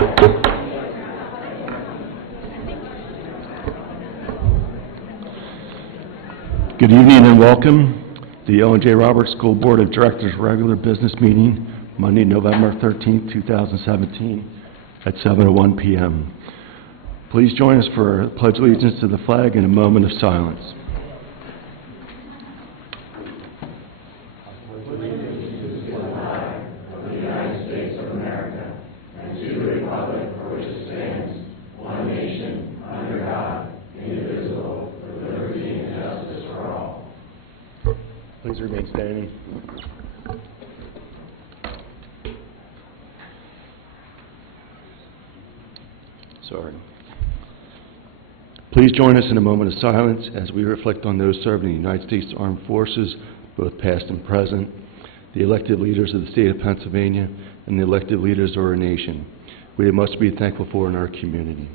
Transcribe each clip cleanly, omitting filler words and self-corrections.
Good evening and welcome to the Owen J. Roberts School Board of Directors regular business meeting, Monday, November 13th, 2017 at 7:01 p.m. Please join us for Pledge Allegiance to the flag and a moment of silence. Please remain standing. Sorry. Please join us in a moment of silence as we reflect on those serving the United States Armed Forces, both past and present, the elected leaders of the state of Pennsylvania, and the elected leaders of our nation. We have much to be thankful for in our community.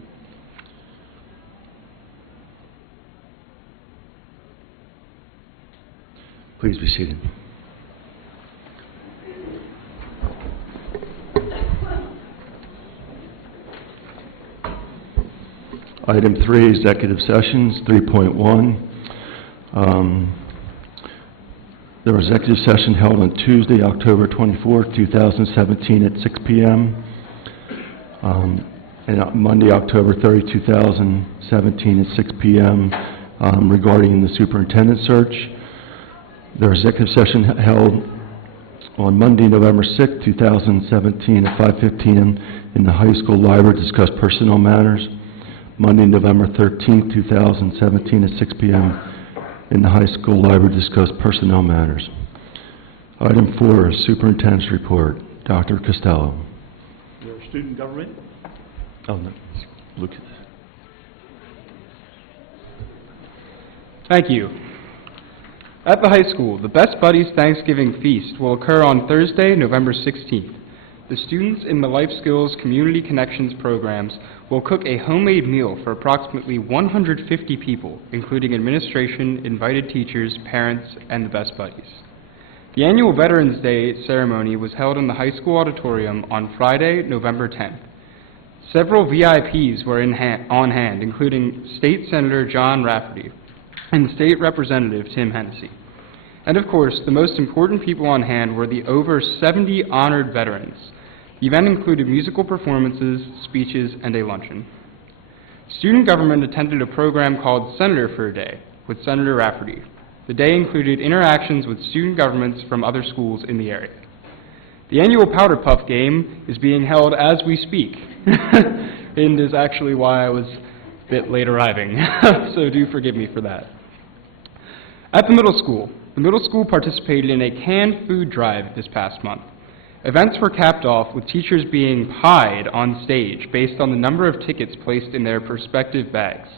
Please be seated. Item 3, executive sessions, 3.1. There was an executive session held on Tuesday, October 24, 2017 at 6 p.m. And on Monday, October 30, 2017 at 6 p.m. Regarding the superintendent search. There was an executive session held on Monday, November 6, 2017 at 5:15 in the high school library to discuss personnel matters. Monday, November 13, 2017 at 6 p.m. in the high school library to discuss personnel matters. Item 4, superintendent's report. Dr. Costello. Your student government. Oh, no. Look at this. Thank you. At the high school, the Best Buddies Thanksgiving Feast will occur on Thursday, November 16th. The students in the Life Skills Community Connections programs will cook a homemade meal for approximately 150 people, including administration, invited teachers, parents, and the Best Buddies. The annual Veterans Day ceremony was held in the high school auditorium on Friday, November 10th. Several VIPs were on hand, including State Senator John Rafferty and State Representative Tim Hennessy. And of course, the most important people on hand were the over 70 honored veterans. The event included musical performances, speeches, and a luncheon. Student government attended a program called Senator for a Day with Senator Rafferty. The day included interactions with student governments from other schools in the area. The annual Powder Puff game is being held as we speak, and is actually why I was a bit late arriving, so do forgive me for that. At the middle school participated in a canned food drive this past month. Events were capped off with teachers being pied on stage based on the number of tickets placed in their respective bags.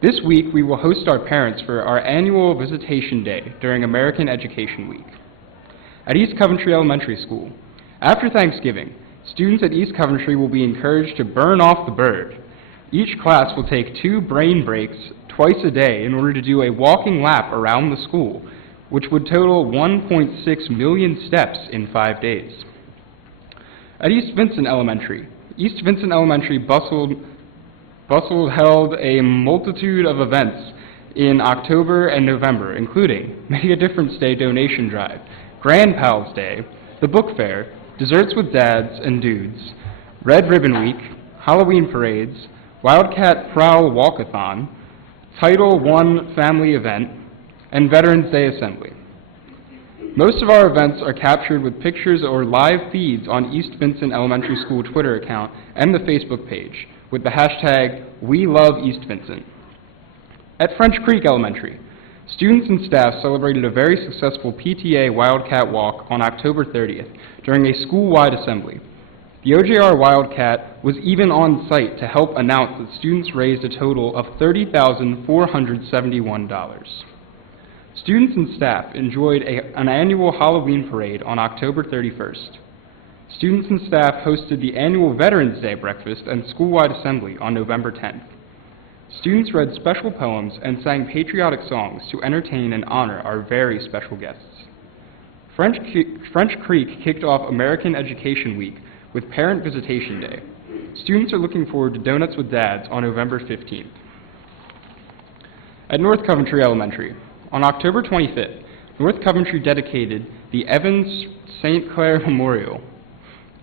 This week, we will host our parents for our annual visitation day during American Education Week. At East Coventry Elementary School, after Thanksgiving, students at East Coventry will be encouraged to burn off the bird. Each class will take 2 brain breaks twice a day in order to do a walking lap around the school, which would total 1.6 million steps in 5 days. At East Vincent Elementary held a multitude of events in October and November, including Make a Difference Day donation drive, Grand Pals Day, the book fair, Desserts with Dads and Dudes, Red Ribbon Week, Halloween parades, Wildcat Prowl Walkathon, Title I family event, and Veterans Day Assembly. Most of our events are captured with pictures or live feeds on East Vincent Elementary School Twitter account and the Facebook page with the hashtag #WeLoveEastVincent. At French Creek Elementary, students and staff celebrated a very successful PTA Wildcat Walk on October 30th during a school-wide assembly. The OJR Wildcat was even on site to help announce that students raised a total of $30,471. Students and staff enjoyed an annual Halloween parade on October 31st. Students and staff hosted the annual Veterans Day breakfast and school-wide assembly on November 10th. Students read special poems and sang patriotic songs to entertain and honor our very special guests. French Creek kicked off American Education Week with Parent Visitation Day. Students are looking forward to Donuts with Dads on November 15th. At North Coventry Elementary, on October 25th, North Coventry dedicated the Evans St. Clair Memorial.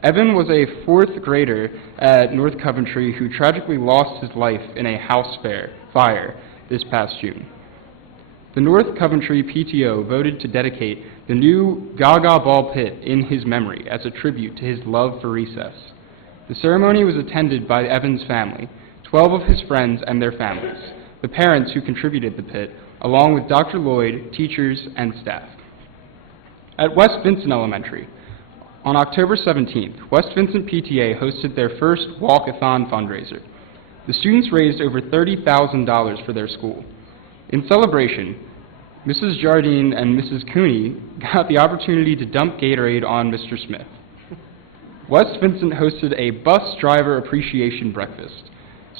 Evan was a fourth grader at North Coventry who tragically lost his life in a house fire this past June. The North Coventry PTO voted to dedicate the new Gaga Ball Pit in his memory as a tribute to his love for recess. The ceremony was attended by Evan's family, 12 of his friends and their families, the parents who contributed the pit, along with Dr. Lloyd, teachers, and staff. At West Vincent Elementary, on October 17th, West Vincent PTA hosted their first walk-a-thon fundraiser. The students raised over $30,000 for their school. In celebration, Mrs. Jardine and Mrs. Cooney got the opportunity to dump Gatorade on Mr. Smith. West Vincent hosted a bus driver appreciation breakfast.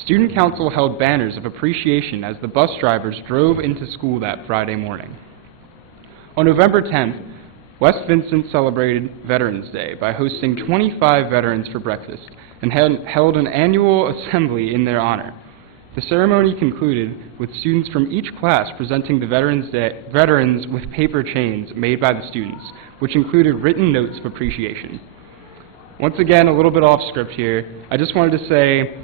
Student council held banners of appreciation as the bus drivers drove into school that Friday morning. On November 10th, West Vincent celebrated Veterans Day by hosting 25 veterans for breakfast and held an annual assembly in their honor. The ceremony concluded with students from each class presenting the veterans with paper chains made by the students, which included written notes of appreciation. Once again, a little bit off script here. I just wanted to say,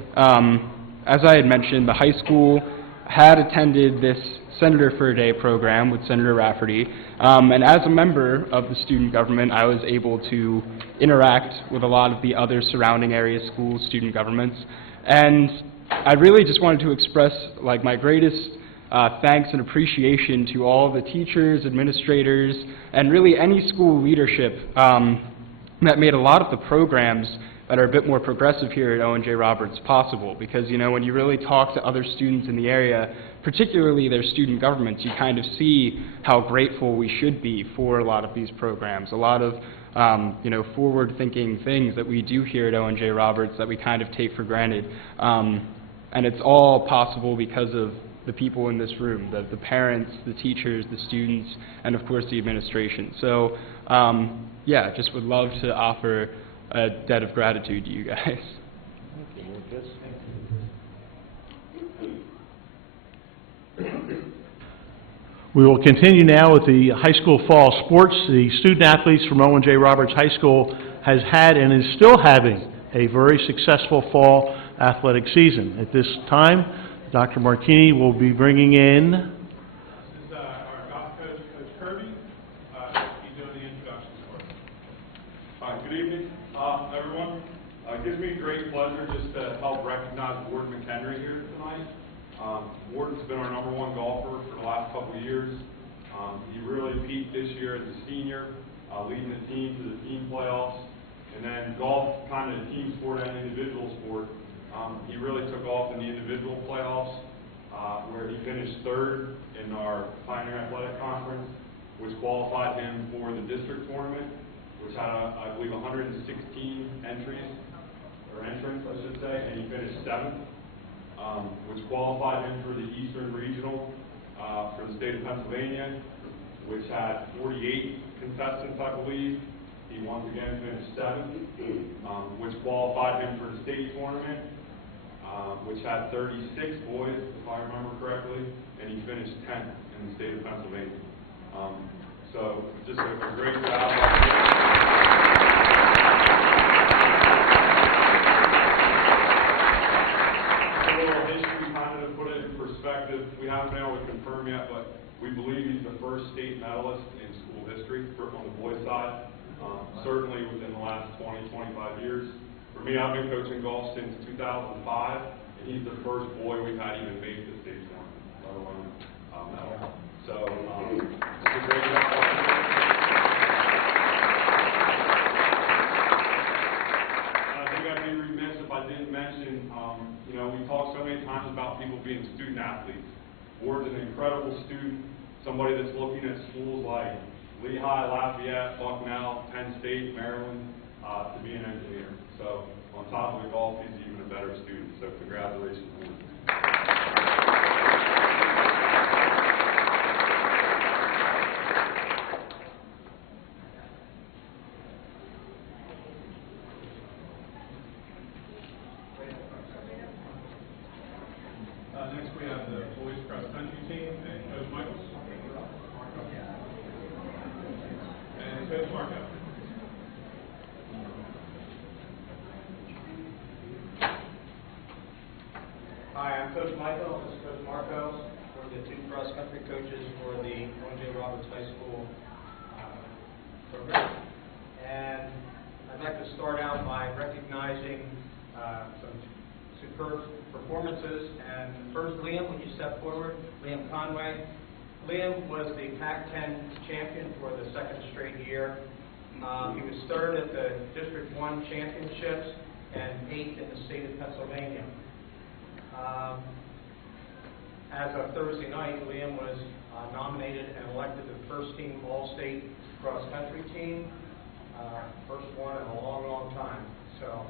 as I had mentioned, the high school had attended this Senator for a Day program with Senator Rafferty, and as a member of the student government, I was able to interact with a lot of the other surrounding area schools, student governments, and I really just wanted to express my greatest thanks and appreciation to all the teachers, administrators, and really any school leadership that made a lot of the programs that are a bit more progressive here at Owen J. Roberts possible, because when you really talk to other students in the area, particularly their student governments, you kind of see how grateful we should be for a lot of these programs, a lot of forward-thinking things that we do here at Owen J. Roberts that we kind of take for granted. And it's all possible because of the people in this room, the parents, the teachers, the students, and of course the administration. So yeah, just would love to offer a debt of gratitude to you guys. We will continue now with the high school fall sports. The student athletes from Owen J. Roberts High School has had and is still having a very successful fall athletic season. At this time, Dr. Martini will be bringing in This is our golf coach, Coach Kirby. He's doing the introductions for us. Hi, good evening, everyone. It gives me great pleasure just to help recognize Ward McHenry here tonight. Ward's been our #1 golfer for the last couple of years. He really peaked this year as a senior, leading the team to the team playoffs. And then golf, kind of a team sport and individual sport, he really took off in the individual playoffs, where he finished 3rd in our Pioneer Athletic Conference, which qualified him for the district tournament, which had, I believe, 116 entrants, I should say, and he finished 7th, which qualified him for the Eastern Regional for the state of Pennsylvania, which had 48 contestants, I believe. He once again finished 7th, which qualified him for the state tournament, which had 36 boys, if I remember correctly, and he finished 10th in the state of Pennsylvania. So just a great job. A little history, kind of to put it in perspective. We haven't been able to confirm yet, but we believe he's the first state medalist in school history on the boys' side. Certainly within the last 20, 25 years. For me, I've been coaching golf since 2005, and he's the first boy we've had even make the state tournament, let alone medal. So, it's a great job. I think I'd be remiss if I didn't mention, we talk so many times about people being student athletes. Ward's an incredible student, somebody that's looking at schools like Lehigh, Lafayette, Bucknell, Penn State, Maryland, to be an engineer. So on top of the golf, he's even a better student. So congratulations. Coach Michael, this is Coach Marco. We're the two cross-country coaches for the Owen J. Roberts High School program. And I'd like to start out by recognizing some superb performances. And first, Liam, would you step forward? Liam Conway. Liam was the Pac-10 champion for the second straight year. He was third at the District 1 championships and 8th in the state of Pennsylvania. As of Thursday night, Liam was nominated and elected the first team All-State cross-country team, first one in a long, long time. So,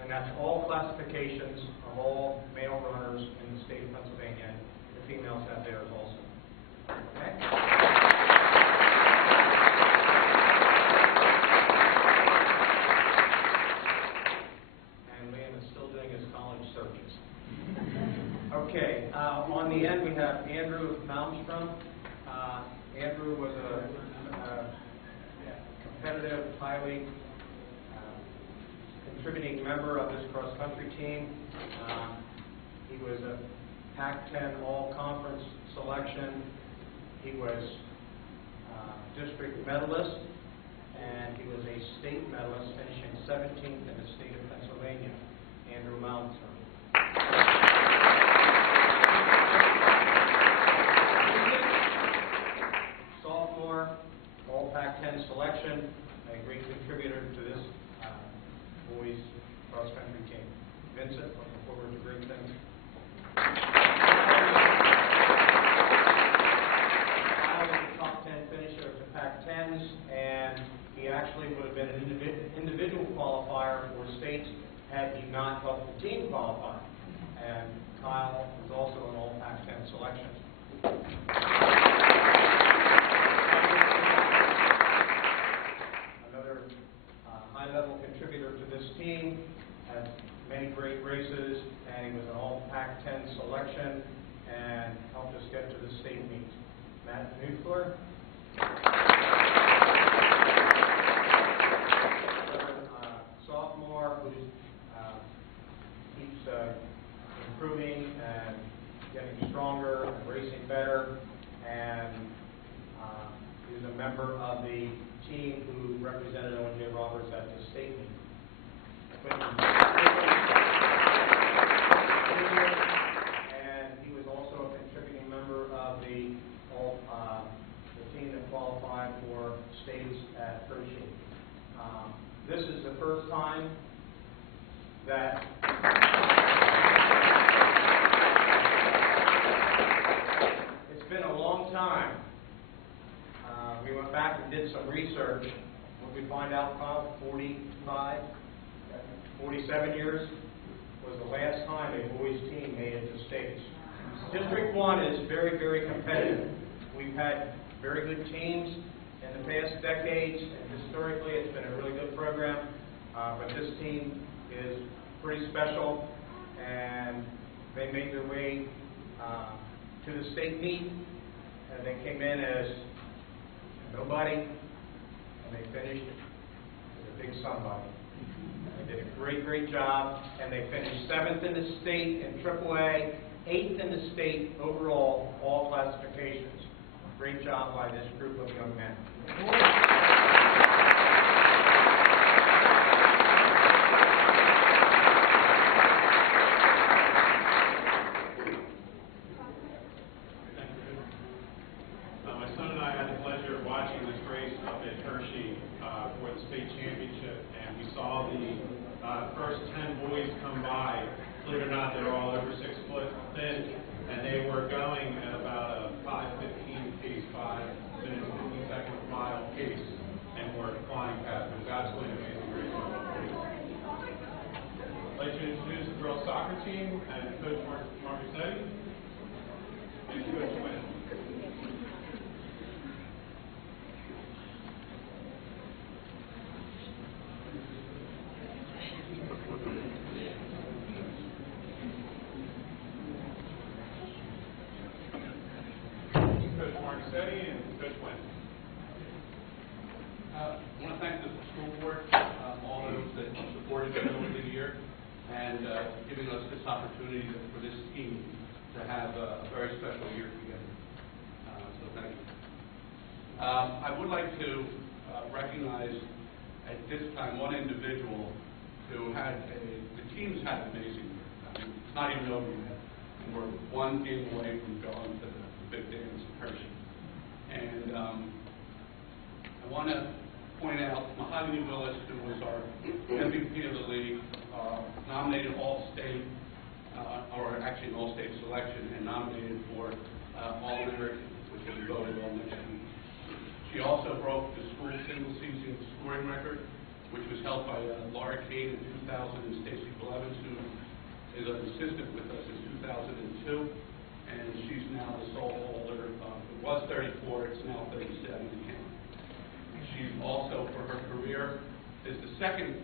and that's all classifications of all male runners in the state of Pennsylvania. The females have theirs also. Okay? And Liam is still doing his college searches. Okay, on the end we have Andrew Malmstrom. Andrew was a competitive, highly contributing member of this cross-country team. He was a Pac-10 All-Conference selection. He was district medalist, and he was a state medalist, finishing 17th in the state of Pennsylvania. Andrew Malmstrom. Sophomore, all Pac-10 selection, a great contributor to this boys cross-country team. Vincent, looking forward to great things. Kyle was the top 10 finisher of the Pac-10s, and he actually would have been an individual qualifier for states had he not helped the team qualify. And Kyle was also an all Pac-10 selection. Another high-level contributor to this team, had many great races, and he was an all Pac-10 selection and helped us get to the state meet. Matt Neufler. Sophomore who keeps improving and getting stronger and racing better, and is a member of the team who represented Owen J. Roberts at the state meet. And he was also a contributing member of the team that qualified for states at Hershey. This is the first time that it's been a long time. We went back and did some research. What we find out, 47 years was the last time a boys team made it to states. District 1 is very, very competitive. We've had very good teams in the past decades, and historically it's been a really good program, but this team is pretty special, and they made their way to the state meet, and they came in as nobody, and they finished as a big somebody. They did a great, great job, and they finished 7th in the state in AAA, 8th in the state overall, all classifications. Great job by this group of young men. My son and I had the pleasure of watching this race up at Hershey for the state championship, and we saw the first 10 boys come by. Believe it or not, they were all over 6 foot thin, and they were going at about a 5:15 pace, 5 minutes, 15 seconds mile pace, and were flying past. It was absolutely an amazing race. I'd like to introduce the girls soccer team and Coach Marcussetti and Coach Wynn. Coach Marcussetti and Coach Wynn. I want to thank the school board, all those that supported me over the year, and and giving us this opportunity for this team to have a very special year together. So thank you. I would like to recognize at this time one individual who the team's had an amazing year. It's not even over yet, and we're one game away from going to the big dance in Hershey. And I want to point out Mahogany Willis, who was our MVP of the league, nominated All-State, or actually an All-State selection, and nominated for All-American, which will be voted on next week. She also broke the school single-season scoring record, which was held by Laura Kane in 2000 and Stacy Blevins, who is an assistant with us since 2002, and she's now the sole holder. It was 34, it's now 37 in count. She's also, for her career, is the second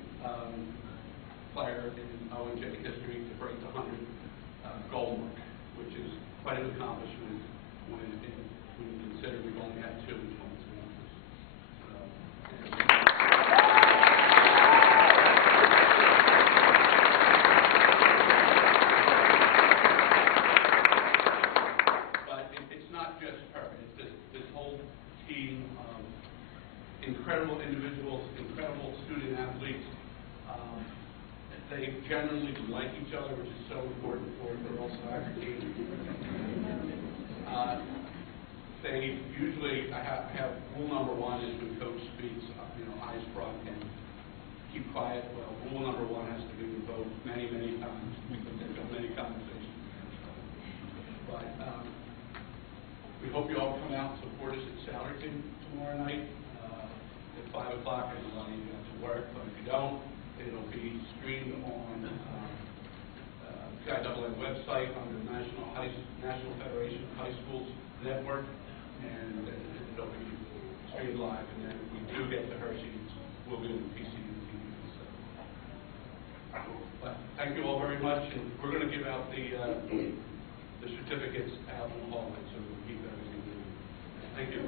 player in ONJ history to break the 100 goal mark, which is quite an accomplishment when you consider we've only had 2 in 22 years. But it's not just her. It's this whole team of incredible individuals, incredible student athletes. They generally like each other, which is so important for a girls' soccer team. They usually, I have rule number 1 is when coach speaks, eyes front and keep quiet. Well, rule number 1 has to be revoked many, many times because there's so many conversations. But we hope you all come out and support us at Salerton tomorrow night at 5 o'clock. I know a lot of you got to work, but if you don't, it'll be streamed on CIAA website on the National Federation of High Schools Network, and it'll be streamed live. And then if we do get to Hershey, we'll be on the PCU TV. So. But thank you all very much, and we're going to give out the certificates out in the hallway, so we'll keep everything moving. Thank you.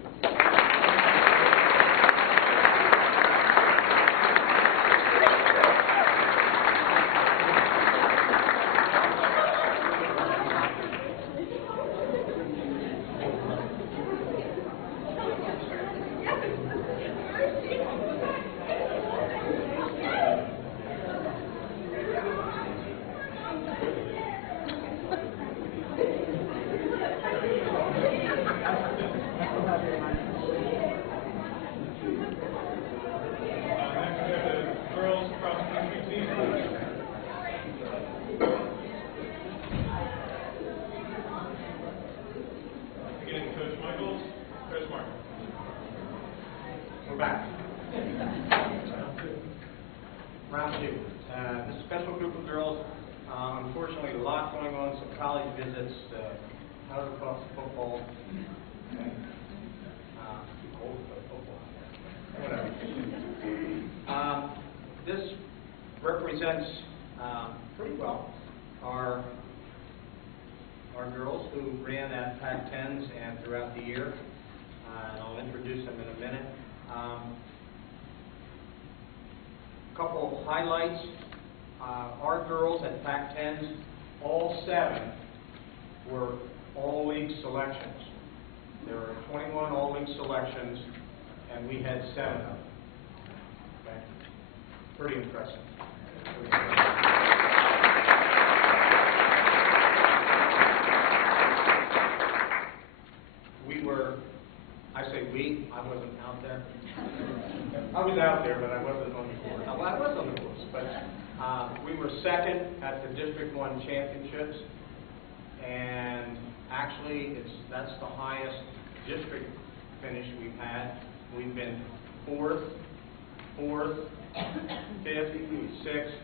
We're back. Round 2. This special group of girls, unfortunately, a lot going on, some college visits, motocross, football, okay. Old football, whatever. This represents pretty well our girls who ran at Pac-10s and throughout the year, and I'll introduce them in a minute. Couple of highlights. Our girls at Pac-10s, all 7 were all-league selections. There were 21 all-league selections, and we had 7 of them. Okay? Pretty impressive. I say we, I wasn't out there. I was out there, but I wasn't on the course. Well, I was on the course, but we were second at the District 1 championships, and actually that's the highest district finish we've had. We've been 4th, 5th, 6th,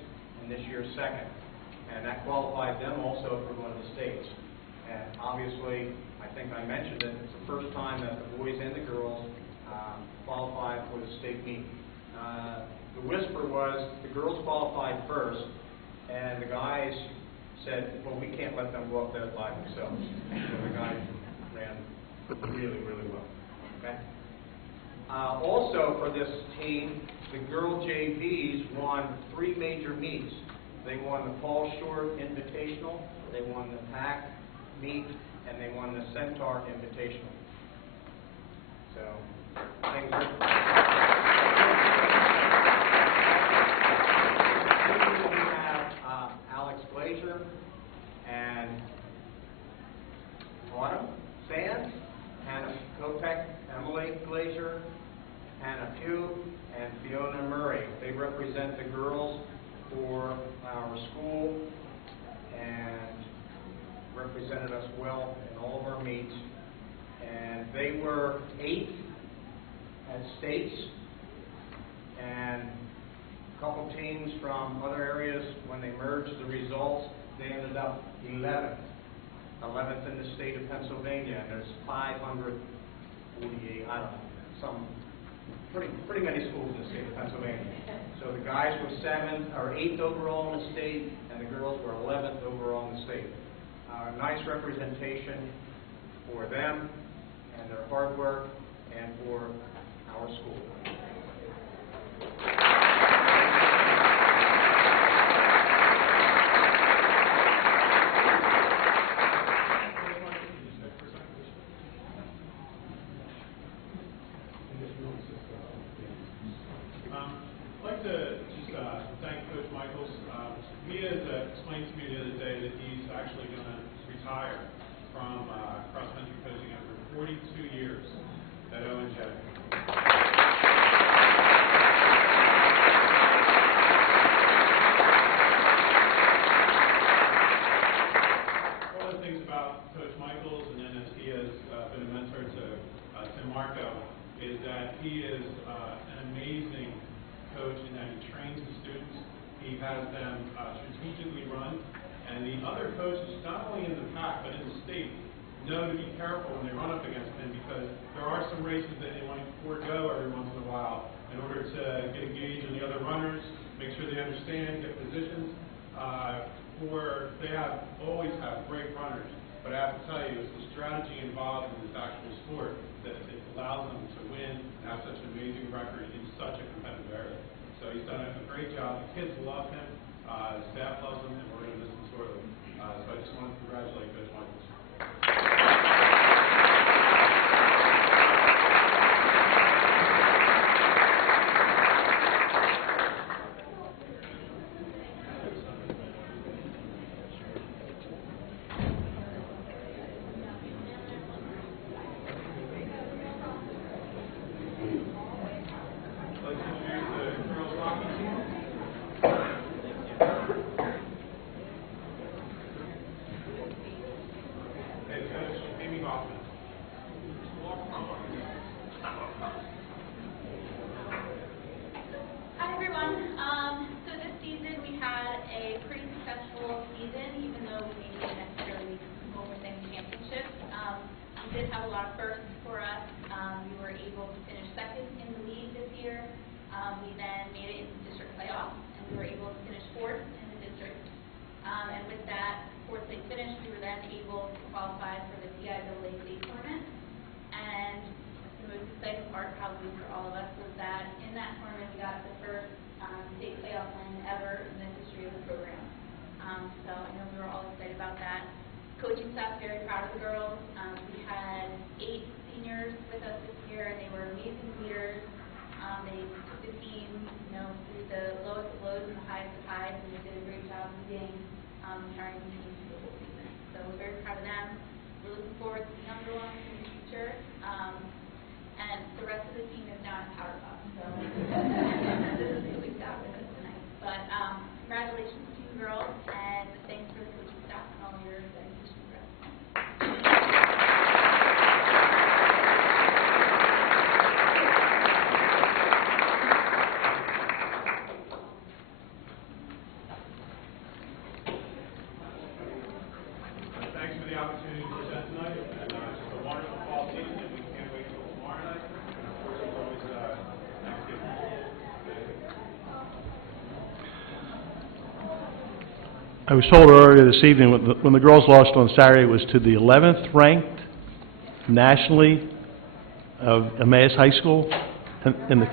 and this year 2nd. And that qualified them also for one of the states. And obviously, I think I mentioned it, it's the first time that the boys and the girls qualified for the state meet. The whisper was the girls qualified first, and the guys said, well, we can't let them go up there by themselves. So the guys ran really, really well. Okay? Also for this team, the girl JVs won 3 major meets They won the Paul Short Invitational, they won the PAC meet, and they won the Centaur Invitational. So, things are... We have Alex Glazer and Autumn Sands, Hannah Kopek, Emily Glazer, Hannah Pugh, and Fiona Murray. They represent the girls for our school and represented us well in all of our meets. And they were 8th at states, and a couple teams from other areas, when they merged the results, they ended up 11th. 11th in the state of Pennsylvania, and there's 548, I don't know, some pretty many schools in the state of Pennsylvania. So the guys were 8th overall in the state, and the girls were 11th overall in the state. Nice representation for them and their hard work and for our school. I'd like to just thank Coach Michaels. He has explained to me the other day that he's actually going to retire from cross-country coaching after 42 years at ONJ. One of the things about Coach Michaels, and then as he has been a mentor to Tim Marco, is that he is an amazing coach in that he trains the students, he has them strategically run, and the other coaches, not only in the PAC but in the state, know to be careful when they run up against him, because there are some races that they want to forego every once in a while in order to get engaged in the other runners, make sure they understand, get positions. They always have great runners, but I have to tell you, it's the strategy involved in this actual sport that it allows them to win and have such an amazing record in such a competitive area. So he's done a great job. The kids love him, the staff loves him, and we're going to miss him sorely. So I just want to congratulate Coach Michaels. Let's introduce the girls hockey team. Head coach Amy Hoffman. Hi, everyone. So this season we had a pretty successful season, even though we didn't necessarily win any championships. We did have a lot of firsts for us. We were able to finish second in the league this year. We then made it into district playoffs, and we were able to finish fourth in the district. And with that fourth place finish, we were then able to qualify for the CIAA state tournament. And the most exciting part, probably for all of us, was that in that tournament we got the first state playoff win ever in the history of the program. So I know we were all excited about that. Coaching staff very proud of the girls. We had 8 seniors with us this year, and they were amazing leaders. They took the team, through the lowest of lows and the highest of highs, and they did a great job leading, carrying the team through the whole season. So we're very proud of them. We're looking forward to the younger ones in the future. And the rest of the team is now in Power Cup, so this is really sad with us tonight. But congratulations to you girls, and thanks for the coaching staff and all your dedication to us. Thanks for the opportunity to present tonight. And it's a wonderful fall season, and we can't wait until tomorrow night. And of course, it's always Thanksgiving. I was told earlier this evening, when the girls lost on Saturday, it was to the 11th ranked nationally of Emmaus High School. And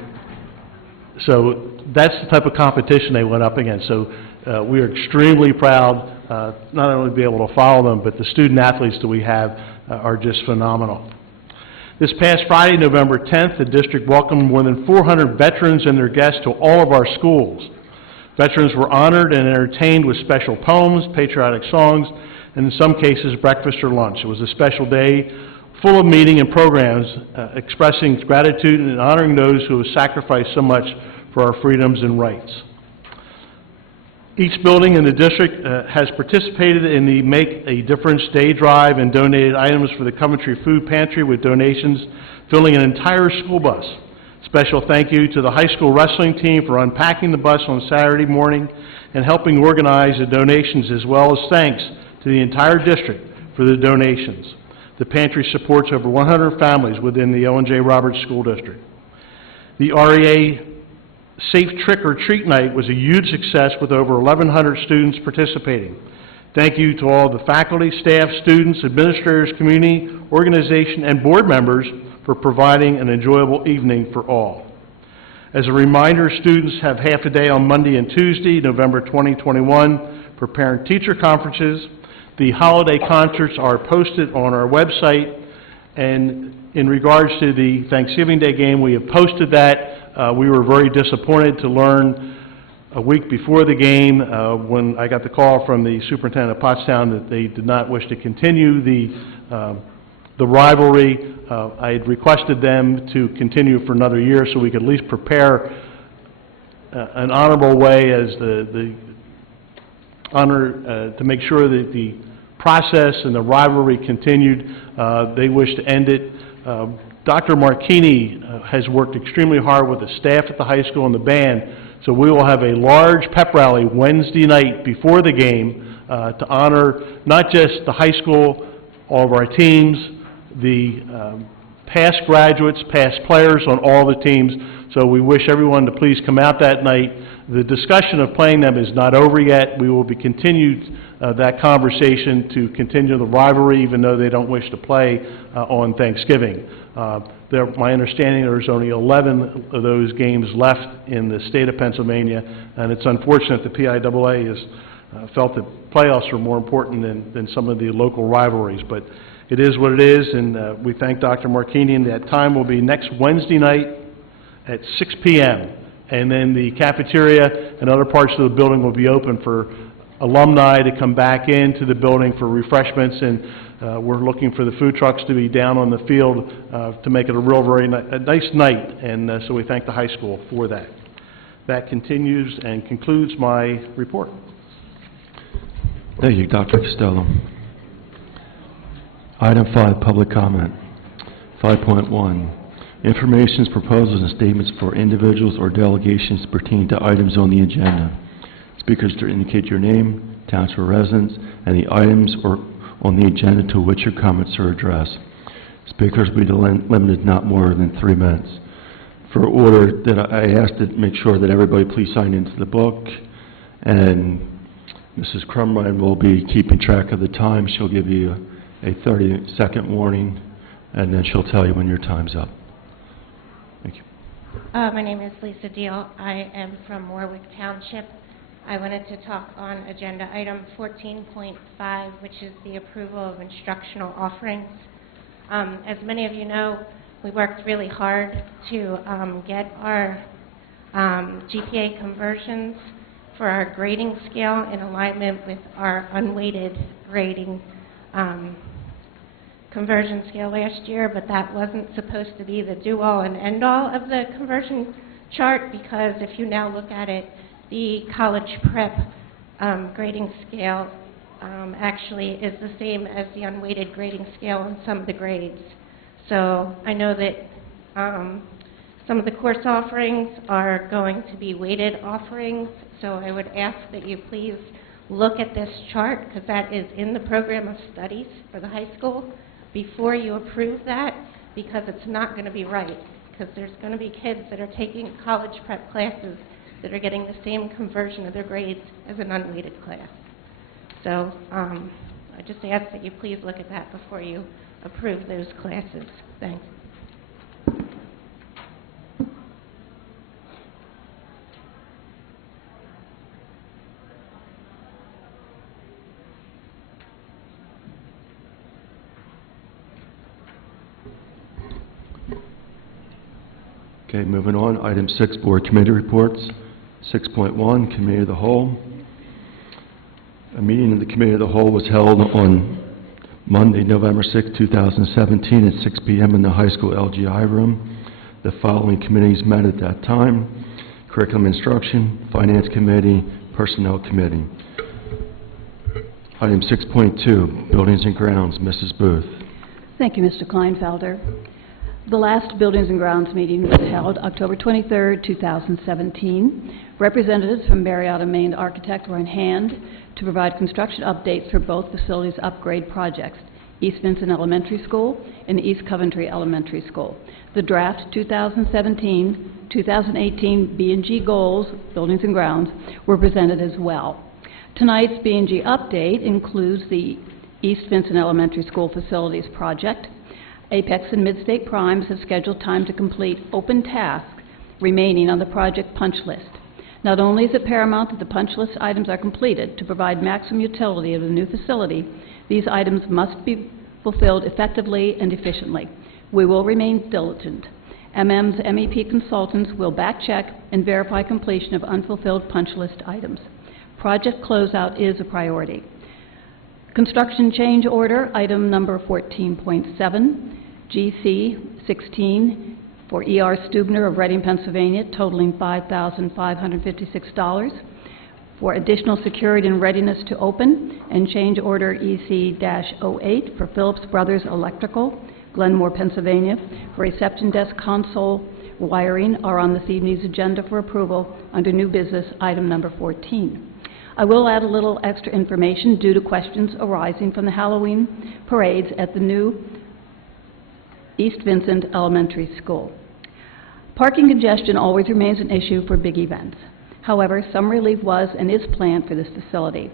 So that's the type of competition they went up against. So we are extremely proud not only to be able to follow them, but the student athletes that we have are just phenomenal. This past Friday, November 10th, the district welcomed more than 400 veterans and their guests to all of our schools. Veterans were honored and entertained with special poems, patriotic songs, and in some cases, breakfast or lunch. It was a special day full of meeting and programs expressing gratitude and honoring those who have sacrificed so much for our freedoms and rights. Each building in the district has participated in the Make a Difference Day Drive and donated items for the Coventry Food Pantry with donations filling an entire school bus. Special thank you to the high school wrestling team for unpacking the bus on Saturday morning and helping organize the donations, as well as thanks to the entire district for the donations. The pantry supports over 100 families within the Owen J. Roberts School District. The REA Safe Trick or Treat Night was a huge success with over 1,100 students participating. Thank you to all the faculty, staff, students, administrators, community, organization, and board members for providing an enjoyable evening for all. As a reminder, students have half a day on Monday and Tuesday, November 2021, for parent-teacher conferences. The holiday concerts are posted on our website, and in regards to the Thanksgiving Day game, we have posted that. We were very disappointed to learn a week before the game, when I got the call from the superintendent of Pottstown that they did not wish to continue the rivalry. I had requested them to continue for another year so we could at least prepare an honorable way as the honor to make sure that the process and the rivalry continued. They wish to end it. Dr. Marchini has worked extremely hard with the staff at the high school and the band, so we will have a large pep rally Wednesday night before the game to honor not just the high school, all of our teams, the past graduates, past players on all the teams. So we wish everyone to please come out that night. The discussion of playing them is not over yet. We will be continued that conversation to continue the rivalry, even though they don't wish to play on Thanksgiving. My understanding, there's only 11 of those games left in the state of Pennsylvania, and it's unfortunate the PIAA has felt that playoffs are more important than some of the local rivalries. But it is what it is, and we thank Dr. Marchini, and that time will be next Wednesday night at 6 p.m. And then the cafeteria and other parts of the building will be open for alumni to come back into the building for refreshments, and we're looking for the food trucks to be down on the field to make it a very nice night, and so we thank the high school for that. That continues and concludes my report. Thank you, Dr. Costello. Item 5, public comment. 5.1, information, proposals, and statements for individuals or delegations pertaining to items on the agenda. Speakers to indicate your name, township residence, and the items or on the agenda to which your comments are addressed. Speakers will be limited not more than 3 minutes. For order, that I asked to make sure that everybody please sign into the book, and Mrs. Crumrine will be keeping track of the time. She'll give you a 30-second warning, and then she'll tell you when your time's up. Thank you. My name is Lisa Deal. I am from Warwick Township. I wanted to talk on agenda item 14.5, which is the approval of instructional offerings. As many of you know, we worked really hard to get our GPA conversions for our grading scale in alignment with our unweighted grading conversion scale last year, but that wasn't supposed to be the do-all and end-all of the conversion chart, because if you now look at it, the college prep grading scale actually is the same as the unweighted grading scale on some of the grades. So I know that some of the course offerings are going to be weighted offerings, so I would ask that you please look at this chart, because that is in the program of studies for the high school, before you approve that, because it's not going to be right, because there's going to be kids that are taking college prep classes that are getting the same conversion of their grades as an unweighted class. So I just ask that you please look at that before you approve those classes. Thanks. Okay, moving on. Item 6, Board Committee Reports. 6.1, Committee of the Whole. A meeting of the Committee of the Whole was held on Monday, November 6, 2017, at 6 p.m. in the high school LGI room. The following committees met at that time: Curriculum Instruction, Finance Committee, Personnel Committee. Item 6.2, Buildings and Grounds. Mrs. Booth. Thank you, Mr. Kleinfelder. The last Buildings and Grounds meeting was held October 23, 2017. Representatives from Marietta, Maine Architect were in hand to provide construction updates for both facilities upgrade projects, East Vincent Elementary School and East Coventry Elementary School. The draft 2017-2018 B&G goals, Buildings and Grounds, were presented as well. Tonight's B&G update includes the East Vincent Elementary School Facilities Project. Apex and Midstate Primes have scheduled time to complete open tasks remaining on the project punch list. Not only is it paramount that the punch list items are completed to provide maximum utility of the new facility, these items must be fulfilled effectively and efficiently. We will remain diligent. MM's MEP consultants will back-check and verify completion of unfulfilled punch list items. Project closeout is a priority. Construction change order, item number 14.7, GC 16 for E.R. Stubner of Reading, Pennsylvania, totaling $5,556 for additional security and readiness to open, and change order EC-08 for Phillips Brothers Electrical, Glenmore, Pennsylvania, for reception desk console wiring are on this evening's agenda for approval under new business, item number 14. I will add a little extra information due to questions arising from the Halloween parades at the new East Vincent Elementary School. Parking congestion always remains an issue for big events. However, some relief was and is planned for this facility.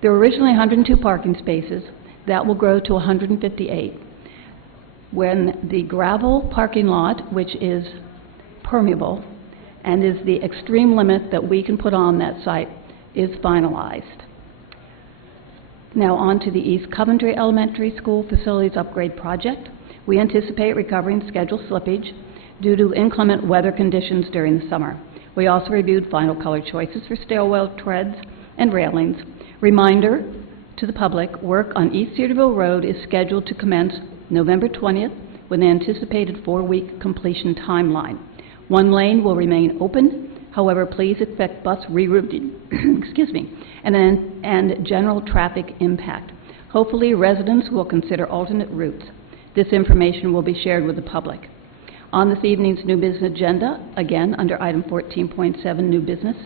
There were originally 102 parking spaces. That will grow to 158. When the gravel parking lot, which is permeable and is the extreme limit that we can put on that site, is finalized. Now on to the East Coventry Elementary School Facilities Upgrade Project. We anticipate recovering schedule slippage due to inclement weather conditions during the summer. We also reviewed final color choices for stairwell treads and railings. Reminder to the public, work on East Cedarville Road is scheduled to commence November 20th with an anticipated 4-week completion timeline. One lane will remain open. However, please expect bus rerouting excuse me, and general traffic impact. Hopefully, residents will consider alternate routes. This information will be shared with the public. On this evening's new business agenda, again, under item 14.7, new business,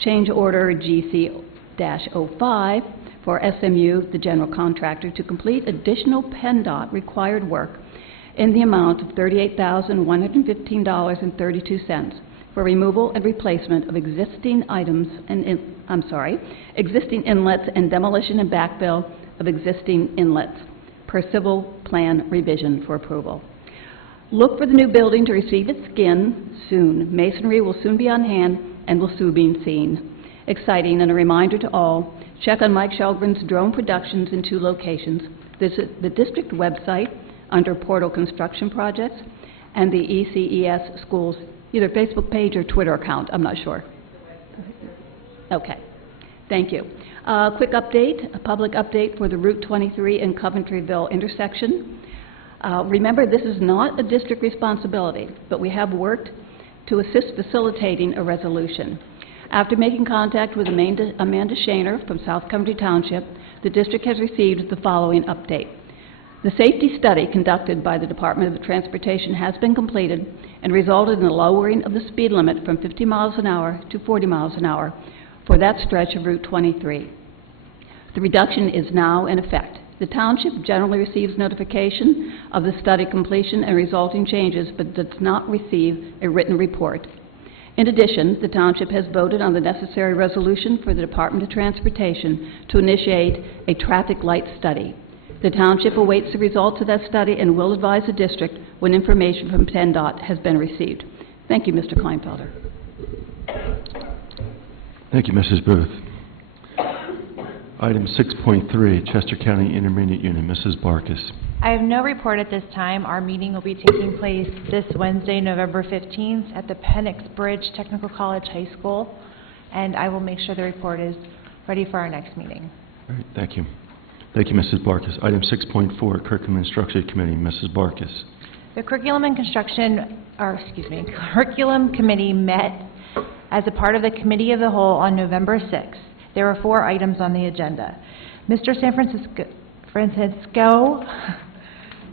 change order GC-05 for SMU, the general contractor, to complete additional PennDOT required work in the amount of $38,115.32 for removal and replacement of existing items and existing inlets and demolition and backfill of existing inlets per civil plan revision for approval. Look for the new building to receive its skin soon. Masonry will soon be on hand and will soon be seen. Exciting, and a reminder to all, check on Mike Shelgren's drone productions in 2 locations. Visit the district website under Portal Construction Projects and the ECES Schools either Facebook page or Twitter account, I'm not sure. Okay, thank you. Quick update, a public update for the Route 23 in Coventryville intersection. Remember, this is not a district responsibility, but we have worked to assist facilitating a resolution. After making contact with Amanda Shaner from South Coventry Township, the district has received the following update. The safety study conducted by the Department of Transportation has been completed and resulted in the lowering of the speed limit from 50 miles an hour to 40 miles an hour for that stretch of Route 23. The reduction is now in effect. The township generally receives notification of the study completion and resulting changes, but does not receive a written report. In addition, the township has voted on the necessary resolution for the Department of Transportation to initiate a traffic light study. The township awaits the results of that study and will advise the district when information from PennDOT has been received. Thank you, Mr. Kleinfelder. Thank you, Mrs. Booth. Item 6.3, Chester County Intermediate Unit. Mrs. Barkis. I have no report at this time. Our meeting will be taking place this Wednesday, November 15th, at the Penix Bridge Technical College High School, and I will make sure the report is ready for our next meeting. All right, thank you. Thank you, Mrs. Barkis. Item 6.4, Curriculum and Instruction Committee, Mrs. Barkis. The Curriculum Committee met as a part of the Committee of the Whole on November 6th. There were 4 items on the agenda. Mr. San Francisco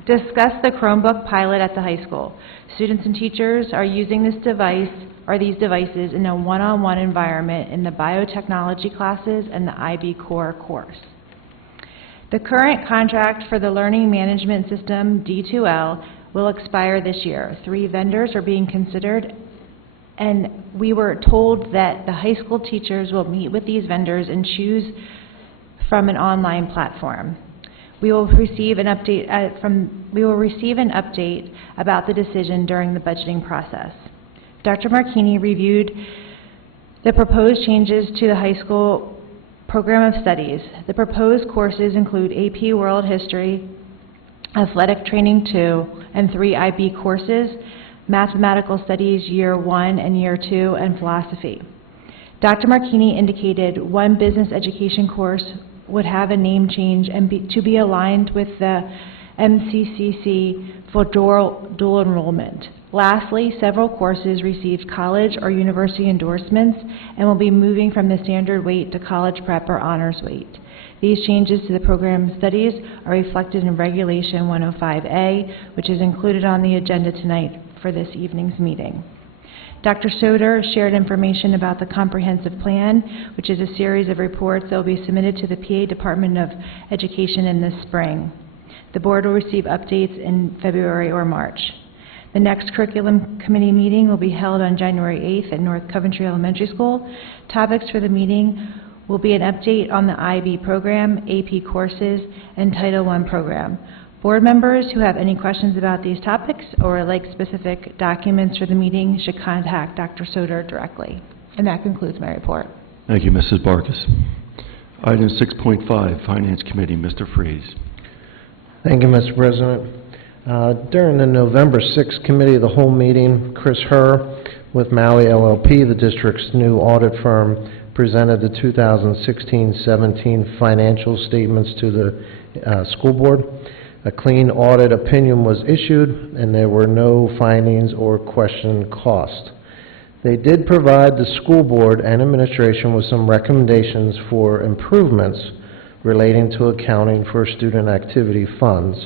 discussed the Chromebook pilot at the high school. Students and teachers are using these devices in a one-on-one environment in the biotechnology classes and the IB Core course. The current contract for the Learning Management System, D2L, will expire this year. 3 vendors are being considered, and we were told that the high school teachers will meet with these vendors and choose from an online platform. We will receive an update about the decision during the budgeting process. Dr. Marchini reviewed the proposed changes to the high school program of studies. The proposed courses include AP World History, Athletic Training 2, and 3 IB courses, Mathematical Studies Year 1 and Year 2, and Philosophy. Dr. Marchini indicated one business education course would have a name change and to be aligned with the MCCC for dual enrollment. Lastly, several courses received college or university endorsements and will be moving from the standard weight to college prep or honors weight. These changes to the program studies are reflected in Regulation 105A, which is included on the agenda tonight for this evening's meeting. Dr. Soder shared information about the comprehensive plan, which is a series of reports that will be submitted to the PA Department of Education in the spring. The board will receive updates in February or March. The next Curriculum Committee meeting will be held on January 8th at North Coventry Elementary School. Topics for the meeting will be an update on the IB program, AP courses, and Title I program. Board members who have any questions about these topics or would like specific documents for the meeting should contact Dr. Soder directly. And that concludes my report. Thank you, Mrs. Barkis. Item 6.5, Finance Committee, Mr. Freeze. Thank you, Mr. President. During the November 6th Committee of the Whole meeting, Chris Herr with Maui LLP, the district's new audit firm, presented the 2016-17 financial statements to the school board. A clean audit opinion was issued, and there were no findings or questioned cost. They did provide the school board and administration with some recommendations for improvements relating to accounting for student activity funds,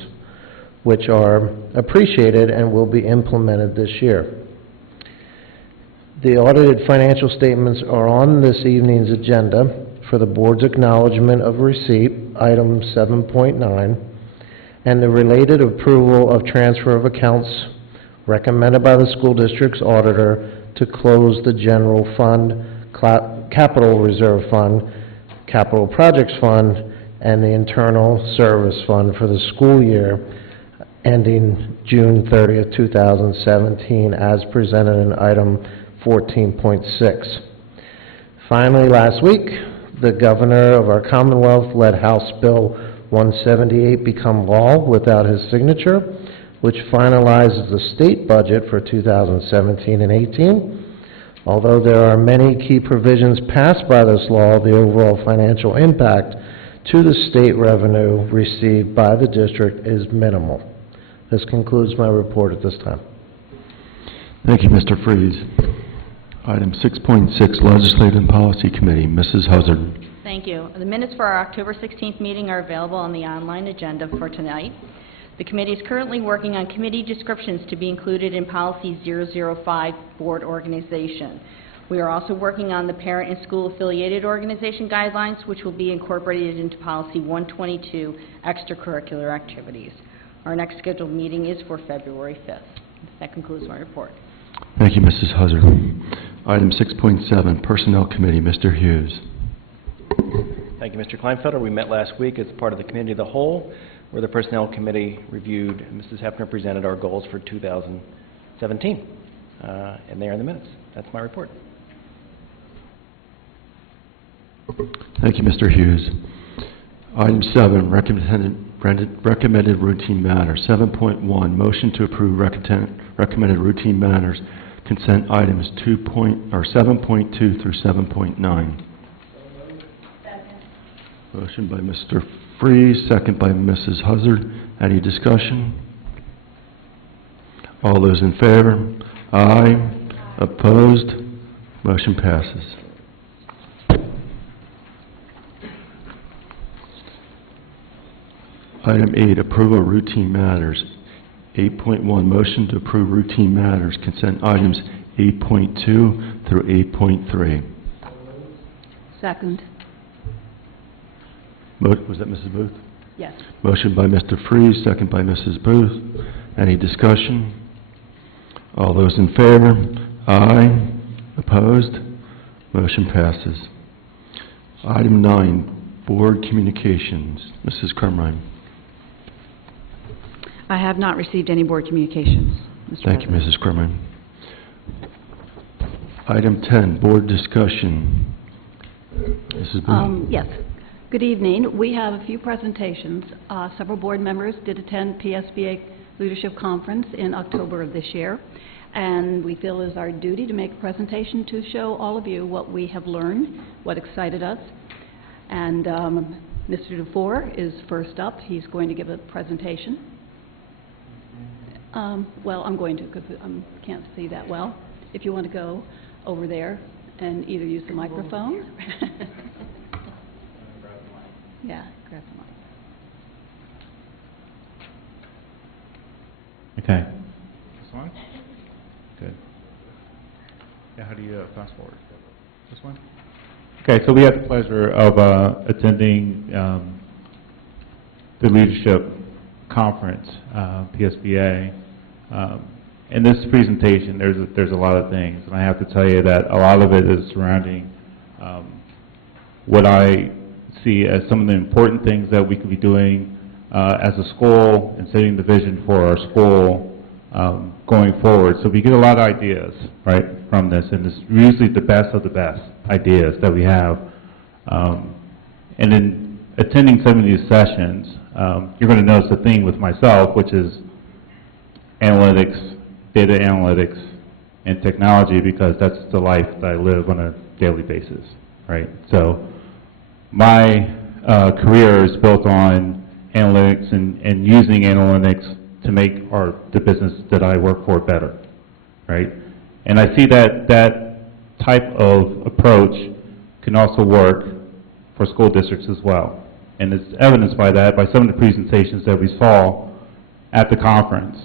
which are appreciated and will be implemented this year. The audited financial statements are on this evening's agenda for the board's acknowledgement of receipt, item 7.9, and the related approval of transfer of accounts recommended by the school district's auditor to close the general fund, capital reserve fund, capital projects fund, and the internal service fund for the school year ending June 30th, 2017, as presented in item 14.6. Finally, last week, the governor of our Commonwealth let House Bill 178 become law without his signature, which finalizes the state budget for 2017 and 18. Although there are many key provisions passed by this law, the overall financial impact to the state revenue received by the district is minimal. This concludes my report at this time. Thank you, Mr. Freeze. Item 6.6, Legislative and Policy Committee, Mrs. Huzzard. Thank you. The minutes for our October 16th meeting are available on the online agenda for tonight. The committee is currently working on committee descriptions to be included in Policy 005, Board Organization. We are also working on the Parent and School Affiliated Organization Guidelines, which will be incorporated into Policy 122, Extracurricular Activities. Our next scheduled meeting is for February 5th. That concludes my report. Thank you, Mrs. Huzzard. Item 6.7, Personnel Committee, Mr. Hughes. Thank you, Mr. Kleinfelder. We met last week as part of the Committee of the Whole, where the Personnel Committee reviewed, and Mrs. Hefner presented our goals for 2017, and they are in the minutes. That's my report. Thank you, Mr. Hughes. Item 7, recommended routine matters. 7.1, motion to approve recommended routine matters, consent items 7.2 through 7.9. Motion by Mr. Freeze, second by Mrs. Huzzard. Any discussion? All those in favor? Aye. Opposed? Motion passes. Item 8, approval of routine matters. 8.1, motion to approve routine matters, consent items 8.2 through 8.3. Second. Was that Mrs. Booth? Yes. Motion by Mr. Freeze, second by Mrs. Booth. Any discussion? All those in favor? Aye. Opposed? Motion passes. Item 9, board communications. Mrs. Crumrine. I have not received any board communications, Mr. Thank you, President. Mrs. Crumrine. Item 10, board discussion. Mrs. Booth. Yes. Good evening. We have a few presentations. Several board members did attend PSBA Leadership Conference in October of this year, and we feel it is our duty to make a presentation to show all of you what we have learned, what excited us. And Mr. Dufour is first up. He's going to give a presentation. Well, I'm going to, because I can't see that well. If you want to go over there and either use the microphone. Yeah, grab the mic. Okay. This one? Good. Yeah, how do you fast forward? This one? Okay, so we had the pleasure of attending the leadership conference, PSBA. In this presentation, there's a lot of things, and I have to tell you that a lot of it is surrounding what I see as some of the important things that we could be doing as a school and setting the vision for our school going forward. So we get a lot of ideas, right, from this, and it's usually the best of the best ideas that we have. And in attending some of these sessions, you're going to notice a theme with myself, which is analytics, data analytics, and technology, because that's the life that I live on a daily basis, right? So my career is built on analytics and using analytics to make the business that I work for better, right? And I see that that type of approach can also work for school districts as well. And it's evidenced by that, by some of the presentations that we saw at the conference.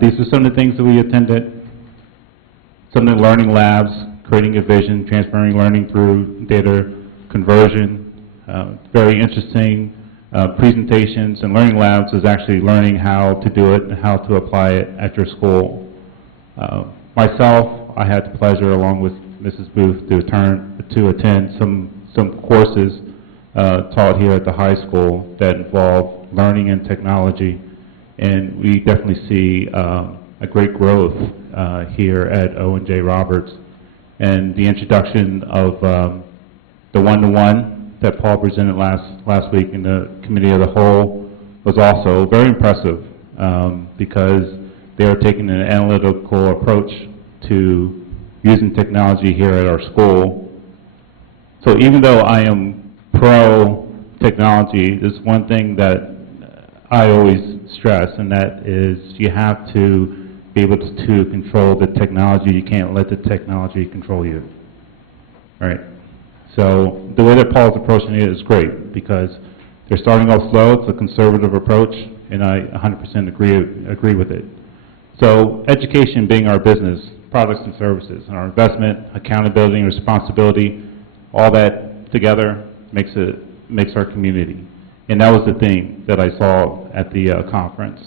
These are some of the things that we attended. Some of the learning labs, creating a vision, transferring learning through data conversion. Very interesting presentations, and learning labs is actually learning how to do it and how to apply it at your school. Myself, I had the pleasure, along with Mrs. Booth, to attend some courses taught here at the high school that involve learning and technology, and we definitely see a great growth here at Owen J. Roberts. And the introduction of the one-to-one that Paul presented last week in the committee of the whole was also very impressive because they are taking an analytical approach to using technology here at our school. So even though I am pro-technology, there's one thing that I always stress, and that is you have to be able to control the technology. You can't let the technology control you, right? So the way that Paul's approaching it is great because they're starting off slow. It's a conservative approach, and I 100% agree with it. So education being our business, products and services, and our investment, accountability, and responsibility, all that together makes our community. And that was the thing that I saw at the conference.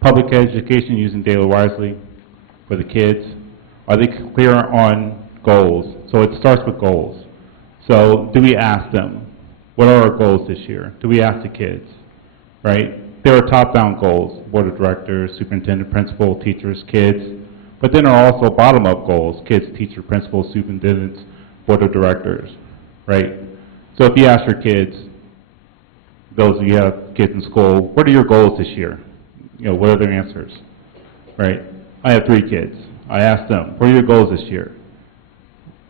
Public education using data wisely for the kids. Are they clear on goals? So it starts with goals. So do we ask them, what are our goals this year? Do we ask the kids, right? There are top-down goals, board of directors, superintendent, principal, teachers, kids. But then there are also bottom-up goals, kids, teacher, principal, superintendents, board of directors, right? So if you ask your kids, those of you who have kids in school, what are your goals this year? You know, what are their answers, right? I have 3 kids. I asked them, what are your goals this year?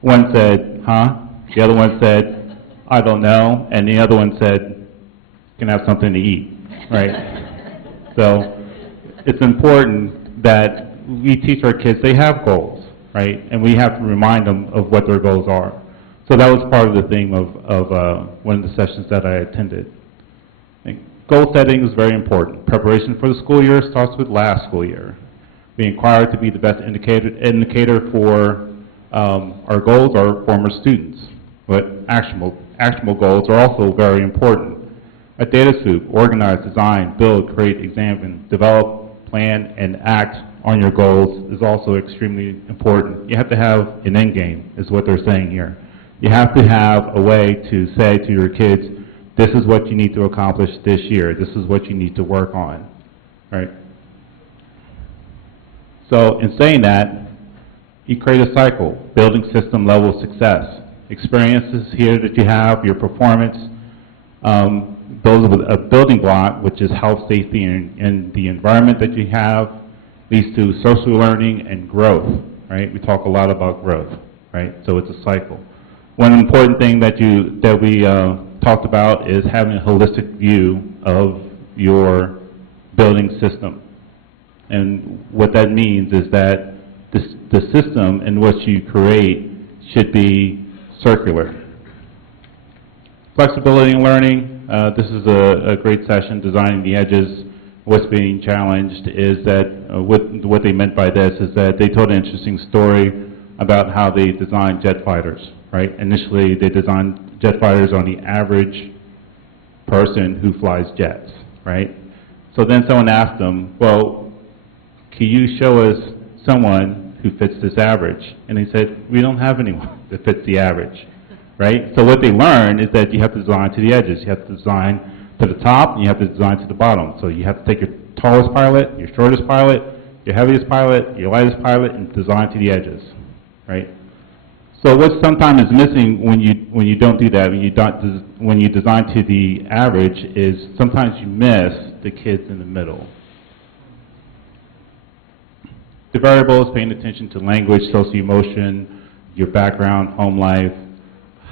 One said, huh? The other one said, I don't know. And the other one said, can I have something to eat, right? So it's important that we teach our kids they have goals, right? And we have to remind them of what their goals are. So that was part of the theme of one of the sessions that I attended. Goal setting is very important. Preparation for the school year starts with last school year. We inquire to be the best indicator for our goals are former students. But actionable goals are also very important. A data soup, organize, design, build, create, examine, develop, plan, and act on your goals is also extremely important. You have to have an end game, is what they're saying here. You have to have a way to say to your kids, this is what you need to accomplish this year. This is what you need to work on, right? So in saying that, you create a cycle, building system level success. Experiences here that you have, your performance, those with a building block, which is health, safety, and the environment that you have, leads to social learning and growth, right? We talk a lot about growth, right? So it's a cycle. One important thing that we talked about is having a holistic view of your building system. And what that means is that the system in which you create should be circular. Flexibility in learning, this is a great session, designing the edges. What's being challenged is that, what they meant by this is that they told an interesting story about how they designed jet fighters, right? Initially, they designed jet fighters on the average person who flies jets, right? So then someone asked them, well, can you show us someone who fits this average? And they said, we don't have anyone that fits the average, right? So what they learned is that you have to design to the edges. You have to design to the top, and you have to design to the bottom. So you have to take your tallest pilot, your shortest pilot, your heaviest pilot, your lightest pilot, and design to the edges, right? So what sometimes is missing when you don't do that, when you design to the average, is sometimes you miss the kids in the middle. The variable is paying attention to language, socio-emotion, your background, home life.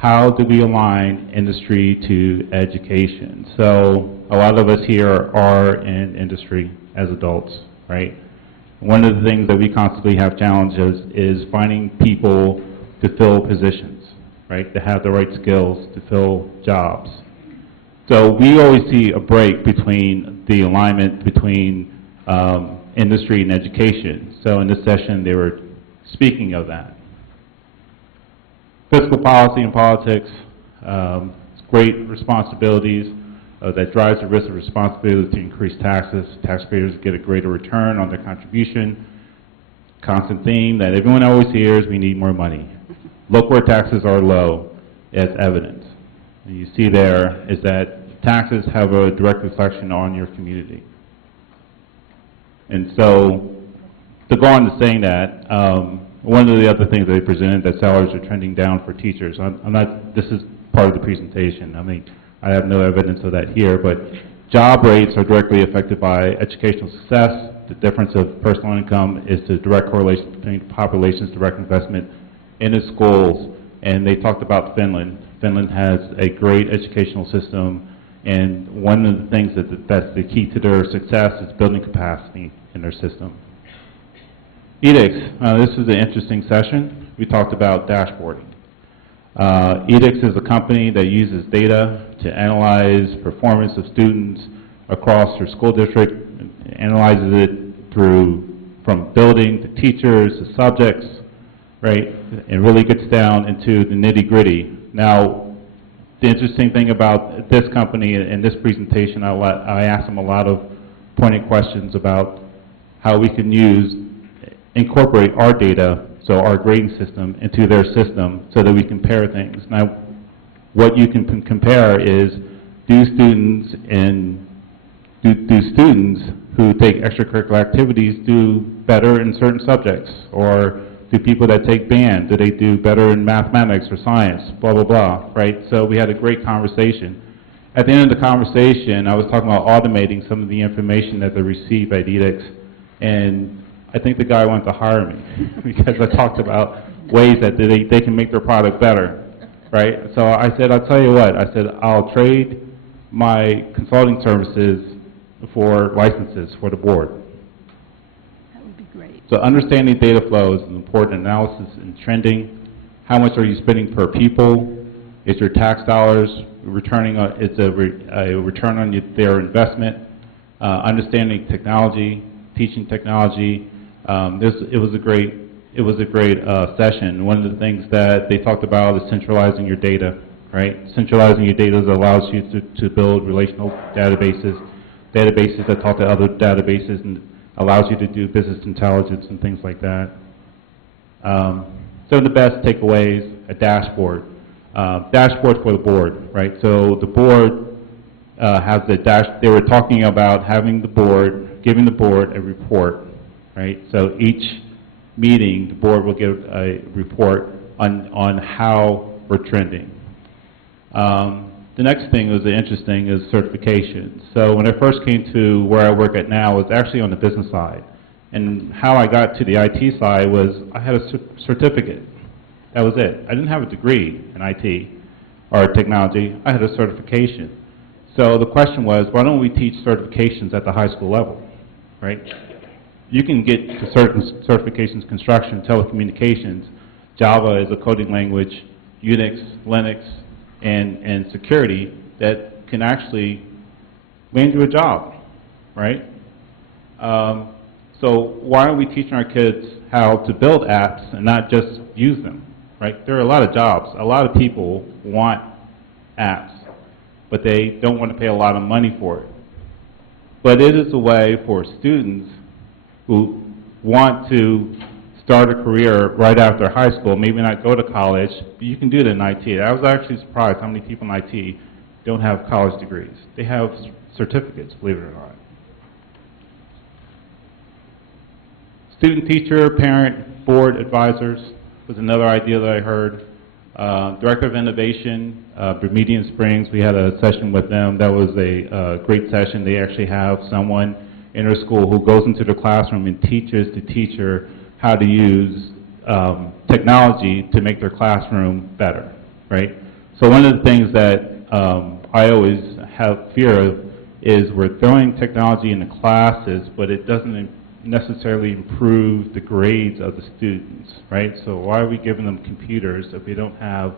How do we align industry to education? So a lot of us here are in industry as adults, right? One of the things that we constantly have challenges is finding people to fill positions, right? To have the right skills to fill jobs. So we always see a break between the alignment between industry and education. So in this session, they were speaking of that. Fiscal policy and politics, great responsibilities that drives the risk of responsibility to increase taxes. Taxpayers get a greater return on their contribution. Constant theme that everyone always hears, we need more money. Look where taxes are low as evidence. And you see there is that taxes have a direct reflection on your community. And so, to go on to saying that, one of the other things they presented, that salaries are trending down for teachers. This is part of the presentation. I mean, I have no evidence of that here, but job rates are directly affected by educational success. The difference of personal income is the direct correlation between the population's direct investment in its schools. And they talked about Finland. Finland has a great educational system, and one of the things that's the key to their success is building capacity in their system. edX, this is an interesting session. We talked about dashboarding. edX is a company that uses data to analyze performance of students across their school district, analyzes it from building to teachers to subjects, right? And really gets down into the nitty-gritty. Now, the interesting thing about this company and this presentation, I asked them a lot of pointed questions about how we can incorporate our data, so our grading system, into their system so that we compare things. Now, what you can compare is, do students who take extracurricular activities do better in certain subjects? Or do people that take band, do they do better in mathematics or science, blah, blah, blah, right? So we had a great conversation. at the end of the conversation, I was talking about automating some of the information that they receive at edicts, and I think the guy wanted to hire me because I talked about ways that they can make their product better, right? So I said, I'll tell you what, I said, I'll trade my consulting services for licenses for the board. That would be great. So understanding data flows is important, analysis and trending. How much are you spending per pupil? Is your tax dollars returning, it's a return on their investment? Understanding technology, teaching technology. It was a great session. One of the things that they talked about is centralizing your data, right? Centralizing your data allows you to build relational databases that talk to other databases, and allows you to do business intelligence and things like that. Some of the best takeaways, a dashboard. Dashboard for the board, right? So the board has they were talking about having the board, giving the board a report, right? So each meeting, the board will give a report on how we're trending. The next thing that was interesting is certification. So when I first came to where I work at now, it was actually on the business side. And how I got to the IT side was I had a certificate. That was it. I didn't have a degree in IT or technology. I had a certification. So the question was, why don't we teach certifications at the high school level, right? You can get to certain certifications, construction, telecommunications. Java is a coding language, Unix, Linux, and security that can actually land you a job, right? So why aren't we teaching our kids how to build apps and not just use them, right? There are a lot of jobs. A lot of people want apps, but they don't want to pay a lot of money for it. But it is a way for students who want to start a career right after high school, maybe not go to college, but you can do it in IT. I was actually surprised how many people in IT don't have college degrees. They have certificates, believe it or not. Student, teacher, parent, board, advisors was another idea that I heard. Director of Innovation, Bermudian Springs, we had a session with them. That was a great session. They actually have someone in their school who goes into the classroom and teaches the teacher how to use technology to make their classroom better, right? So one of the things that I always have fear of is we're throwing technology into classes, but it doesn't necessarily improve the grades of the students, right? So why are we giving them computers if we don't have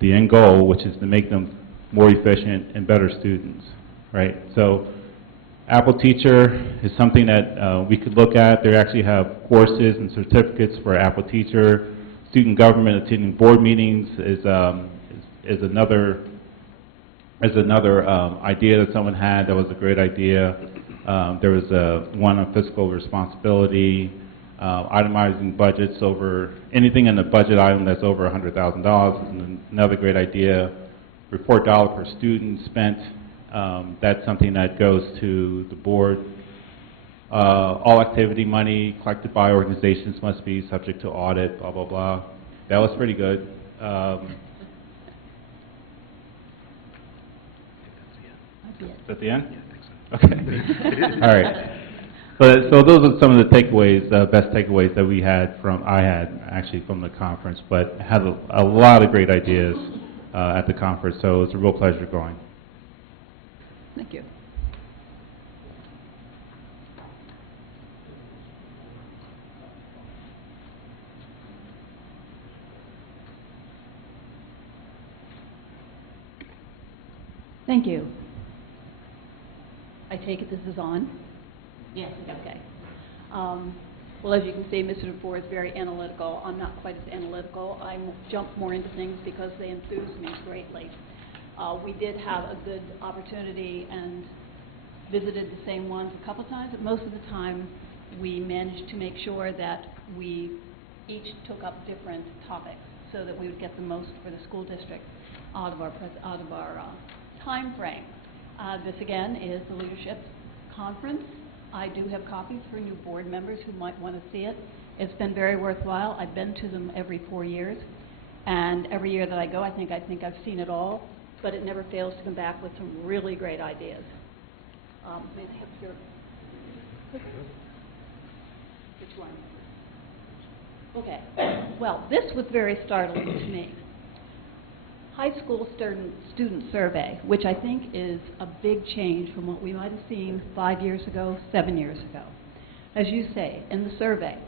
the end goal, which is to make them more efficient and better students, right? So Apple Teacher is something that we could look at. They actually have courses and certificates for Apple Teacher. Student government, attending board meetings is another idea that someone had that was a great idea. There was one on fiscal responsibility, itemizing budgets over anything in the budget item that's over $100,000 is another great idea. Report dollar per student spent. That's something that goes to the board. All activity money collected by organizations must be subject to audit, blah, blah, blah. That was pretty good. Is that the end? Yeah, I think so. Okay. All right. So those are some of the takeaways, best takeaways that I had actually from the conference, but had a lot of great ideas at the conference, so it's a real pleasure going. Thank you. Thank you. I take it this is on? Yes. Okay. Well, as you can see, Mr. DeFore is very analytical. I'm not quite as analytical. I jump more into things because they enthuse me greatly. We did have a good opportunity and visited the same ones a couple times, but most of the time we managed to make sure that we each took up different topics so that we would get the most for the school district out of our time frame. This again is the Leadership Conference. I do have copies for new board members who might want to see it. It's been very worthwhile. I've been to them every 4 years, and every year that I go, I think I've seen it all. but it never fails to come back with some really great ideas. May I have your clicker? Which one? Okay. Well, this was very startling to me. High school student survey, which I think is a big change from what we might have seen 5 years ago, 7 years ago. As you say, in the survey,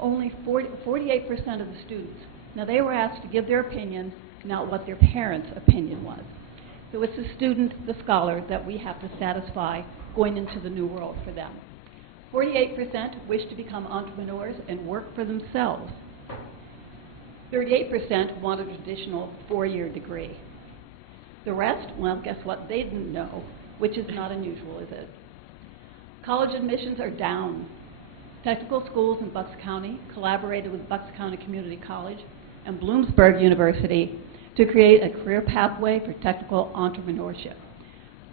only 48% of the students, now they were asked to give their opinion, not what their parents' opinion was. So it's the student, the scholar, that we have to satisfy going into the new world for them. 48% wish to become entrepreneurs and work for themselves. 38% want a traditional 4-year degree. The rest, well, guess what? They didn't know, which is not unusual, is it? College admissions are down. Technical schools in Bucks County collaborated with Bucks County Community College and Bloomsburg University to create a career pathway for technical entrepreneurship.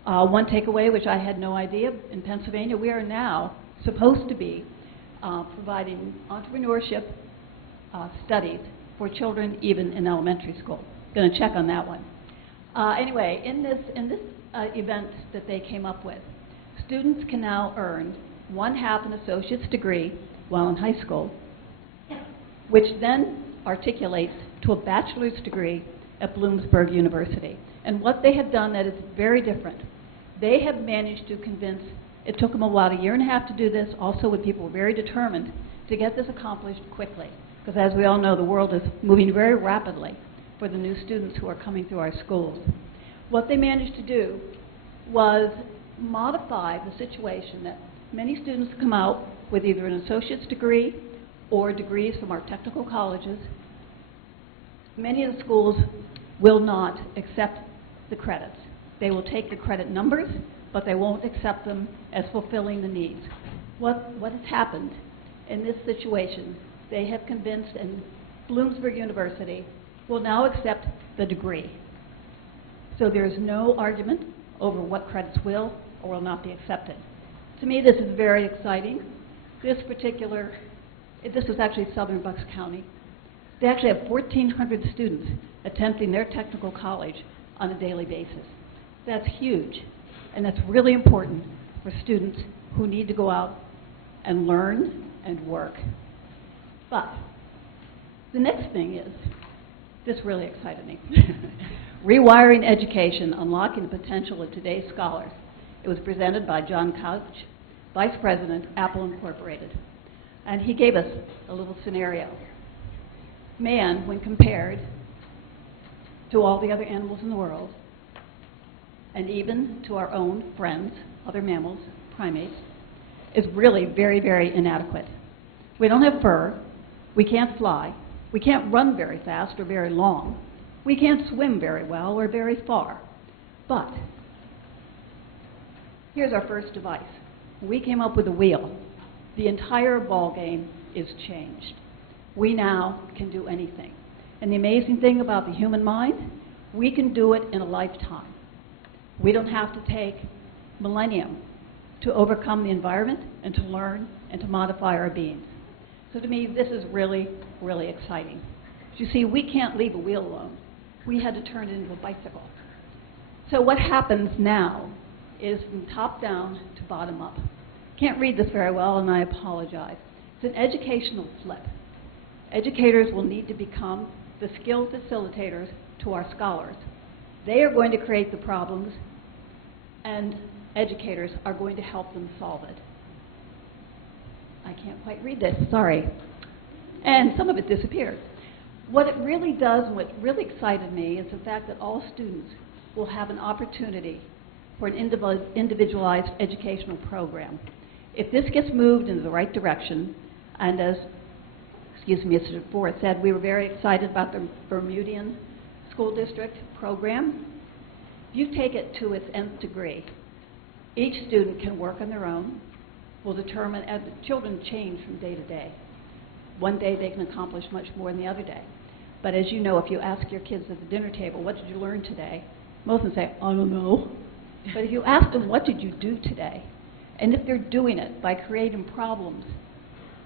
One takeaway, which I had no idea, in Pennsylvania, we are now supposed to be providing entrepreneurship studies for children even in elementary school. Going to check on that one. Anyway, in this event that they came up with, students can now earn 1/2 an associate's degree while in high school, which then articulates to a bachelor's degree at Bloomsburg University. And what they have done that is very different, they have managed to convince, it took them about 1.5 years to do this, also when people were very determined to get this accomplished quickly. Because as we all know, the world is moving very rapidly for the new students who are coming through our schools. What they managed to do was modify the situation that many students come out with either an associate's degree or degrees from our technical colleges. Many of the schools will not accept the credits. They will take the credit numbers, but they won't accept them as fulfilling the needs. What has happened in this situation, they have convinced, and Bloomsburg University will now accept the degree. So there's no argument over what credits will or will not be accepted. To me, this is very exciting. This is actually Southern Bucks County. They actually have 1,400 students attempting their technical college on a daily basis. That's huge, and that's really important for students who need to go out and learn and work. But the next thing is, this really excited me. Rewiring Education, Unlocking the Potential of Today's Scholars. It was presented by John Couch, Vice President, Apple Incorporated. And he gave us a little scenario. Man, when compared to all the other animals in the world, and even to our own friends, other mammals, primates, is really very, very inadequate. We don't have fur, we can't fly, we can't run very fast or very long, we can't swim very well or very far. But here's our first device. We came up with a wheel. The entire ball game is changed. We now can do anything. And the amazing thing about the human mind, we can do it in a lifetime. We don't have to take millennium to overcome the environment and to learn and to modify our beings. So to me, this is really, really exciting. You see, we can't leave a wheel alone. We had to turn it into a bicycle. So what happens now is from top down to bottom up. Can't read this very well, and I apologize. It's an educational flip. Educators will need to become the skilled facilitators to our scholars. They are going to create the problems, and educators are going to help them solve it. I can't quite read this, sorry. And some of it disappeared. What it really does, and what really excited me, is the fact that all students will have an opportunity for an individualized educational program. If this gets moved in the right direction, and as, Mr. Ford said, we were very excited about the Bermudian School District program. If you take it to its nth degree, each student can work on their own, will determine, as the children change from day to day. One day they can accomplish much more than the other day. But as you know, if you ask your kids at the dinner table, what did you learn today? Most of them say, I don't know. But if you ask them, what did you do today? And if they're doing it by creating problems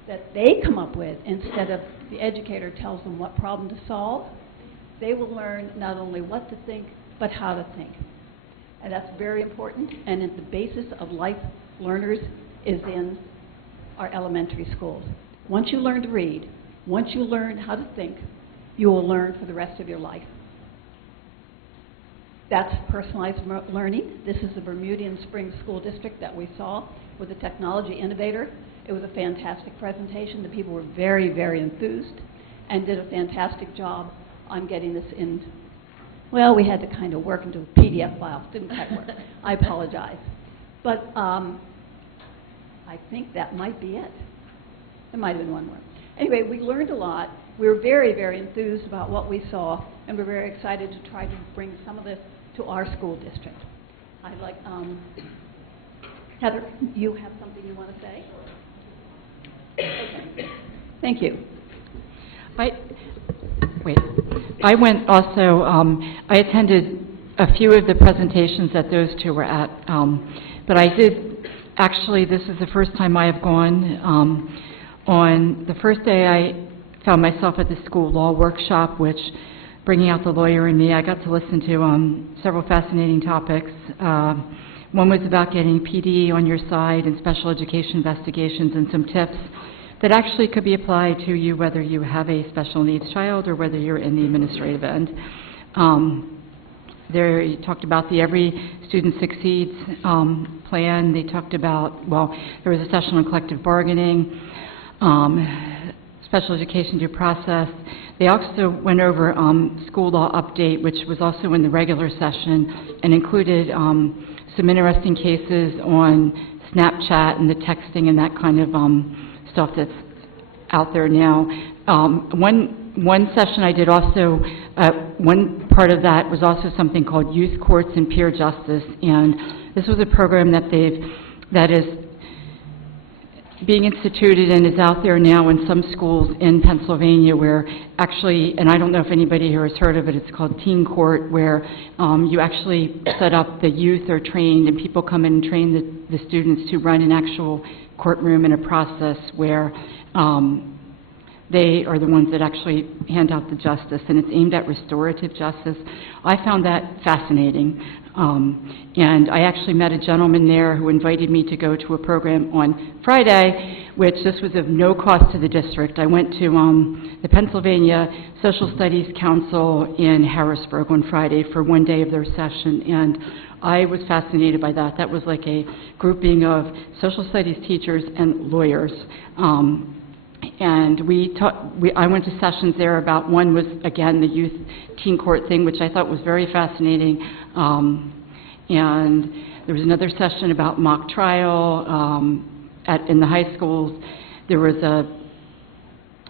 that they come up with instead of the educator tells them what problem to solve, they will learn not only what to think, but how to think. And that's very important, and at the basis of life learners is in our elementary schools. Once you learn to read, once you learn how to think, you will learn for the rest of your life. That's personalized learning. This is the Bermudian Springs School District that we saw with the technology innovator. It was a fantastic presentation. The people were very, very enthused and did a fantastic job on getting this in. Well, we had to kind of work into a PDF file. Didn't quite work. I apologize. But I think that might be it. There might have been one more. Anyway, we learned a lot. We were very, very enthused about what we saw, and we're very excited to try to bring some of this to our school district. I'd like, Heather, you have something you want to say? Okay. Thank you. I went also, I attended a few of the presentations that those two were at, but I did, actually, this is the first time I have gone. On the first day, I found myself at the school law workshop, which, bringing out the lawyer in me, I got to listen to several fascinating topics. One was about getting PD on your side and special education investigations and some tips that actually could be applied to you whether you have a special needs child or whether you're in the administrative end. There, you talked about the Every Student Succeeds plan. They talked about, well, there was a session on collective bargaining, special education due process. They also went over school law update, which was also in the regular session, and included some interesting cases on Snapchat and the texting and that kind of stuff that's out there now. One session I did also, one part of that was also something called Youth Courts and Peer Justice, and this was a program that is being instituted and is out there now in some schools in Pennsylvania where actually, and I don't know if anybody here has heard of it, it's called Teen Court, where you actually set up, the youth are trained and people come in and train the students to run an actual courtroom in a process where they are the ones that actually hand out the justice, and it's aimed at restorative justice. I found that fascinating. And I actually met a gentleman there who invited me to go to a program on Friday, which this was of no cost to the district. I went to the Pennsylvania Social Studies Council in Harrisburg on Friday for one day of their session, and I was fascinated by that. That was like a grouping of social studies teachers and lawyers. And I went to sessions there about, one was, again, the youth teen court thing, which I thought was very fascinating. And there was another session about mock trial in the high schools. There was a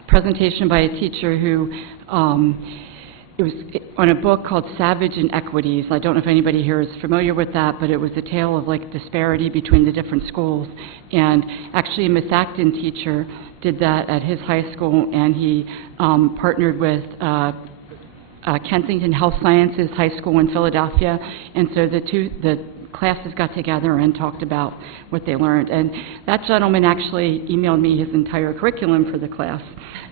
presentation by a teacher who, it was on a book called Savage Inequities. I don't know if anybody here is familiar with that, but it was a tale of like disparity between the different schools. And actually a Miss Acton teacher did that at his high school, and he partnered with Kensington Health Sciences High School in Philadelphia, and so the classes got together and talked about what they learned. And that gentleman actually emailed me his entire curriculum for the class.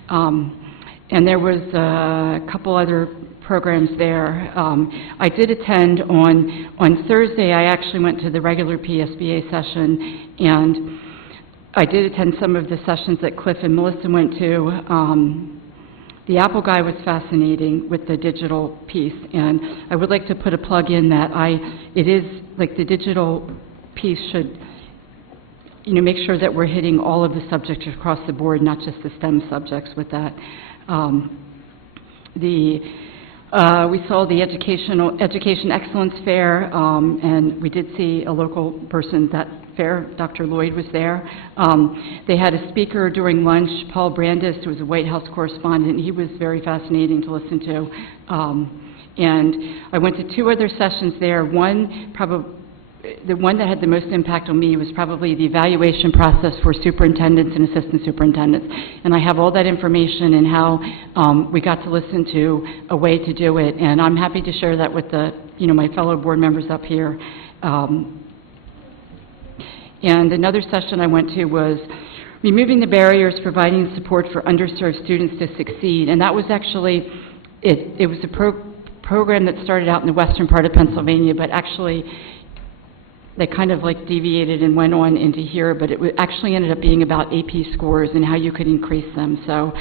And there was a couple other programs there. I did attend on Thursday. I actually went to the regular PSBA session, and I did attend some of the sessions that Cliff and Melissa went to. The Apple guy was fascinating with the digital piece, and I would like to put a plug in that it is like the digital piece should, make sure that we're hitting all of the subjects across the board, not just the STEM subjects with that. We saw the Education Excellence Fair, and we did see a local person at that fair. Dr. Lloyd was there. They had a speaker during lunch, Paul Brandis, who was a White House correspondent. He was very fascinating to listen to. And I went to two other sessions there. The one that had the most impact on me was probably the evaluation process for superintendents and assistant superintendents. And I have all that information and how we got to listen to a way to do it. And I'm happy to share that with my fellow board members up here. And another session I went to was removing the barriers, providing support for underserved students to succeed. And that was actually, it was a program that started out in the western part of Pennsylvania, but actually they kind of like deviated and went on into here, but it actually ended up being about AP scores and how you could increase them. So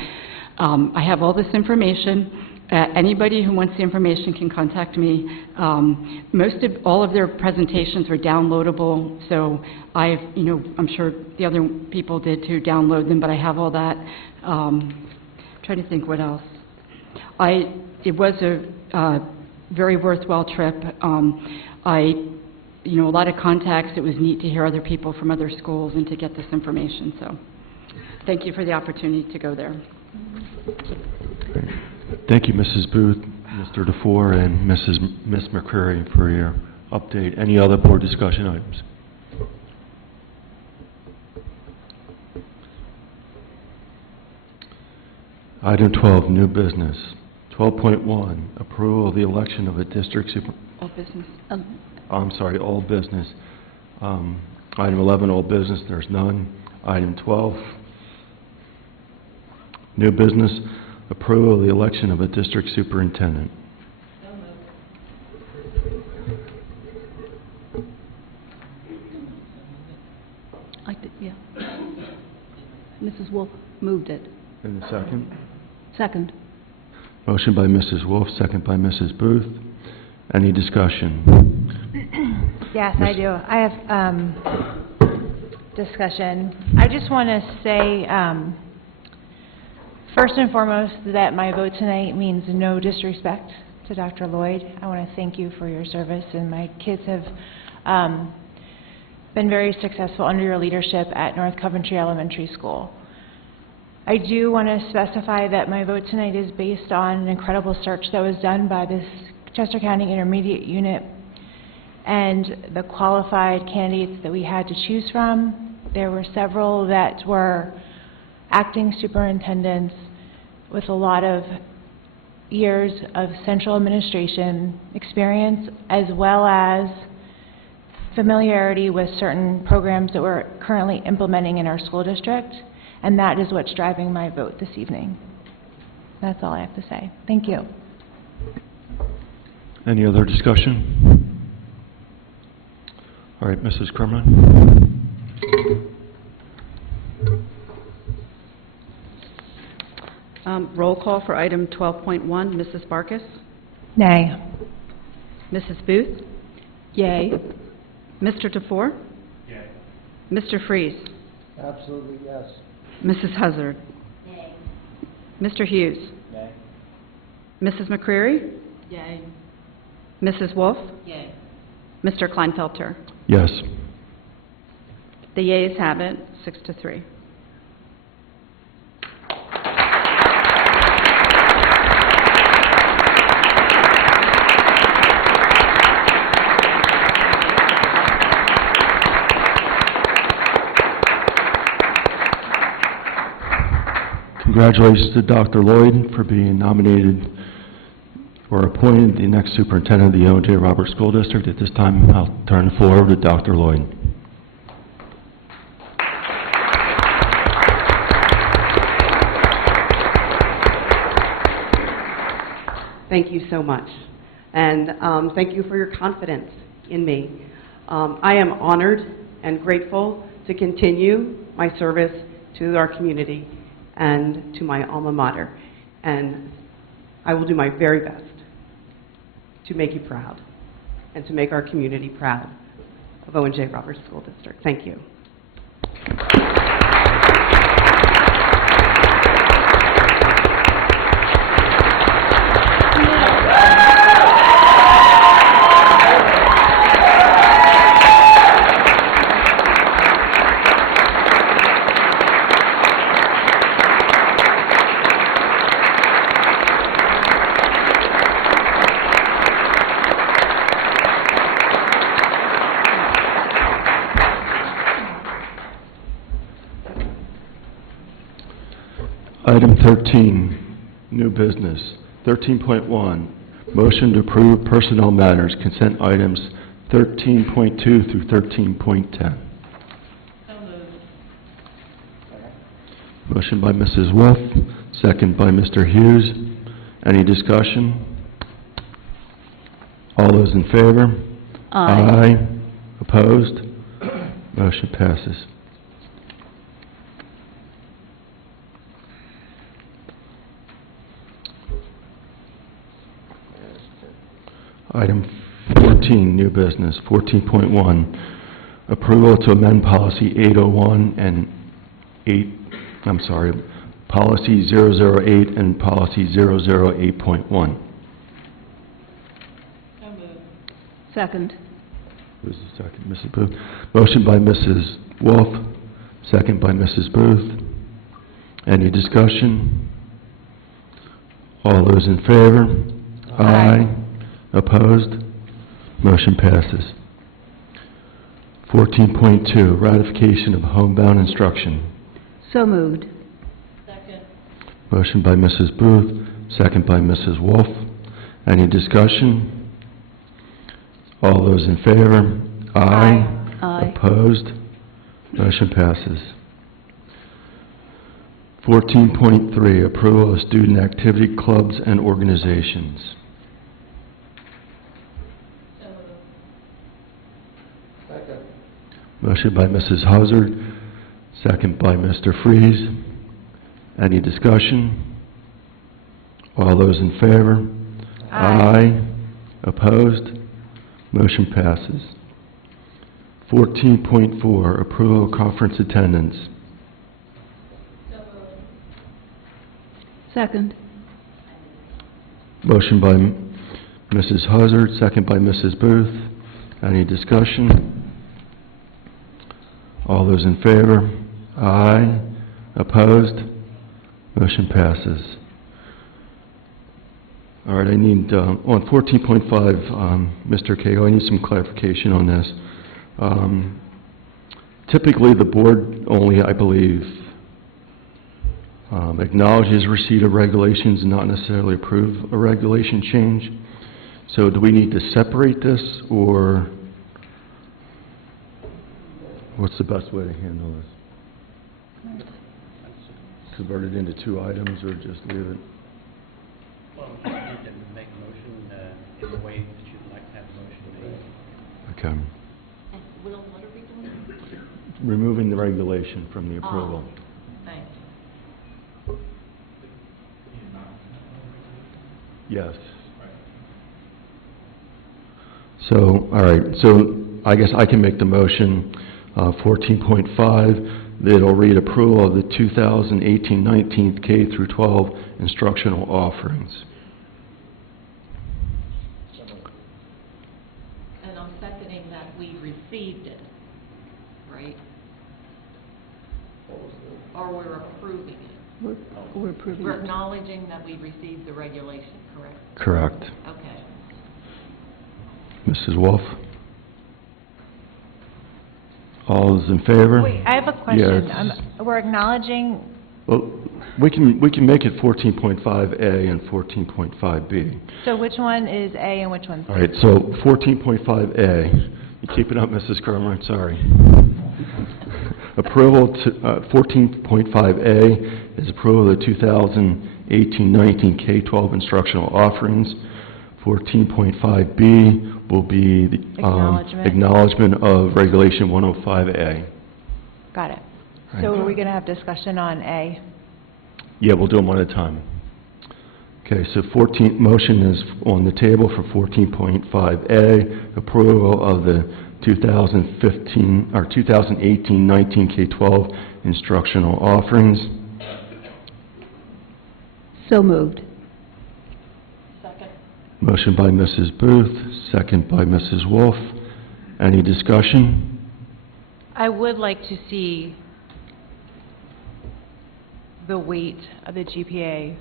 I have all this information. Anybody who wants the information can contact me. All of their presentations are downloadable, so I'm sure the other people did too, download them, but I have all that. Trying to think what else. It was a very worthwhile trip. A lot of contacts. It was neat to hear other people from other schools and to get this information, so thank you for the opportunity to go there. Thank you, Mrs. Booth, Mr. DeFore, and Ms. McCreary for your update. Any other board discussion items? Item 12, new business. 12.1, approval of the election of a district super... All business. I'm sorry, all business. Item 11, all business, there's none. Item 12, new business, approval of the election of a district superintendent. Yeah. Mrs. Wolf moved it. In a second. Second. Motion by Mrs. Wolf, second by Mrs. Booth. Any discussion? Yes, I do. I have discussion. I just want to say, first and foremost, that my vote tonight means no disrespect to Dr. Lloyd. I want to thank you for your service, and my kids have been very successful under your leadership at North Coventry Elementary School. I do want to specify that my vote tonight is based on an incredible search that was done by this Chester County Intermediate Unit and the qualified candidates that we had to choose from. There were several that were acting superintendents with a lot of years of central administration experience, as well as familiarity with certain programs that we're currently implementing in our school district, and that is what's driving my vote this evening. That's all I have to say. Thank you. Any other discussion? All right, Mrs. Kerman. Roll call for item 12.1, Mrs. Barkis? Nay. Mrs. Booth? Yay. Mr. DeFore? Yay. Mr. Freeze? Absolutely, yes. Mrs. Hazard? Nay. Mr. Hughes? Yay. Mrs. McCreary? Yay. Mrs. Wolf? Yay. Mr. Kleinfelter? Yes. The yeas have it, 6-3. Congratulations to Dr. Lloyd for being nominated or appointed the next superintendent of the Owen J. Roberts School District. At this time, I'll turn the floor over to Dr. Lloyd. Thank you so much. And thank you for your confidence in me. I am honored and grateful to continue my service to our community and to my alma mater. And I will do my very best to make you proud and to make our community proud of Owen J. Roberts School District. Thank you. Item 13, new business. 13.1, motion to approve personnel matters, consent items 13.2 through 13.10. Motion by Mrs. Wolf, second by Mr. Hughes. Any discussion? All those in favor? Aye. Opposed? Motion passes. Item 14, new business, 14.1, approval to amend policy 801 and policy 008 and policy 008.1. Second. Who's the second? Mrs. Booth. Motion by Mrs. Wolf, second by Mrs. Booth. Any discussion? All those in favor? Aye. Opposed? Motion passes. 14.2, ratification of homebound instruction. So moved. Motion by Mrs. Booth, second by Mrs. Wolf. Any discussion? All those in favor? Aye. Aye. Opposed? Motion passes. 14.3, approval of student activity clubs and organizations. Motion by Mrs. Hazard, second by Mr. Freeze. Any discussion? All those in favor? Aye. Opposed? Motion passes. 14.4, approval of conference attendance. Second. Motion by Mrs. Hazard, second by Mrs. Booth. Any discussion? All those in favor? Aye. Opposed? Motion passes. All right, I need, on 14.5, Mr. Cahill, I need some clarification on this. Typically, the board only, I believe, acknowledges receipt of regulations and not necessarily approve a regulation change. So do we need to separate this, or what's the best way to handle this? Convert it into two items, or just leave it? Well, you need to make a motion in the way that you'd like to have a motion made. Okay. What are we doing? Removing the regulation from the approval. Thanks. Yes. So, all right, so I guess I can make the motion, 14.5, that'll read approval of the 2018-19 K through 12 instructional offerings. And I'm seconding that we received it, right? Or we're approving it? We're approving We're it. acknowledging that we received the regulation, correct? Correct. Okay. Mrs. Wolf? All those in favor? Wait, I have a question. Yeah, We're acknowledging, well, we can make it 14.5A and 14.5B. so which one is A and which one's B? All right, so 14.5A, you keep it up, Mrs. Kermer, sorry. Approval to, 14.5A is approval of the 2018-19 K-12 instructional offerings. 14.5B will be the acknowledgement of Regulation 105A. Got it. Right. So are we going to have discussion on A? Yeah, we'll do them one at a time. Okay, so motion is on the table for 14.5A, approval of the 2015, or 2018-19 K-12 instructional offerings. So moved. Motion by Mrs. Booth, second by Mrs. Wolf. Any discussion? I would like to see the weight of the GPA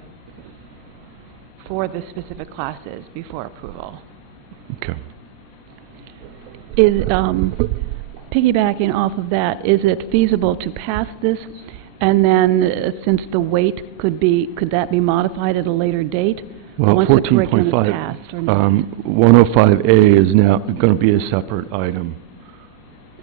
for the specific classes before approval. Okay. Is, piggybacking off of that, is it feasible to pass this? And then, since the weight could that be modified at a later date? Well, once the curriculum is 14.5, passed or not? 105A is now going to be a separate item.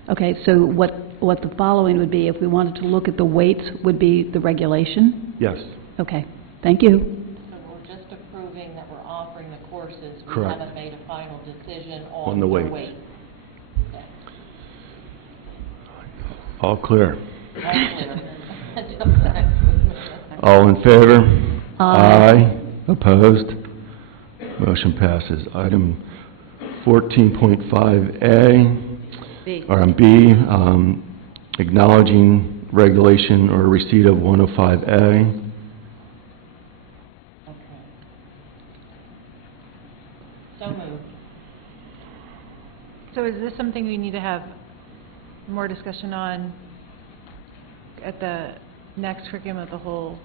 Okay, so what the following would be, if we wanted to look at the weights, would be the regulation? Yes. Okay, thank you. So we're just approving that we're offering the courses Correct. haven't made a final decision On on the the weight. weight. All clear. All clear. All in favor? Aye. Opposed? Motion passes. Item 14.5A, B. or B, acknowledging regulation or receipt of 105A. So moved. So is this something we need to have more discussion on at the next curriculum of the whole?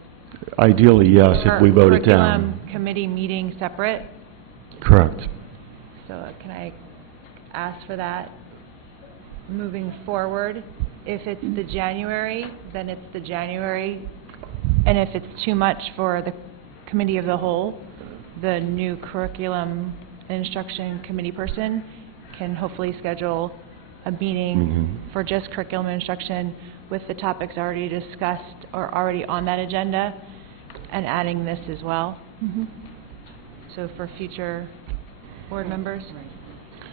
Ideally, yes, if we vote it down. Curriculum committee meeting separate? Correct. So can I ask for that moving forward? If it's the January, then it's the January. And if it's too much for the committee of the whole, the new curriculum and instruction committee person can hopefully schedule a meeting for just curriculum and instruction with the topics already discussed or already on that agenda and adding this as well. So for future board members.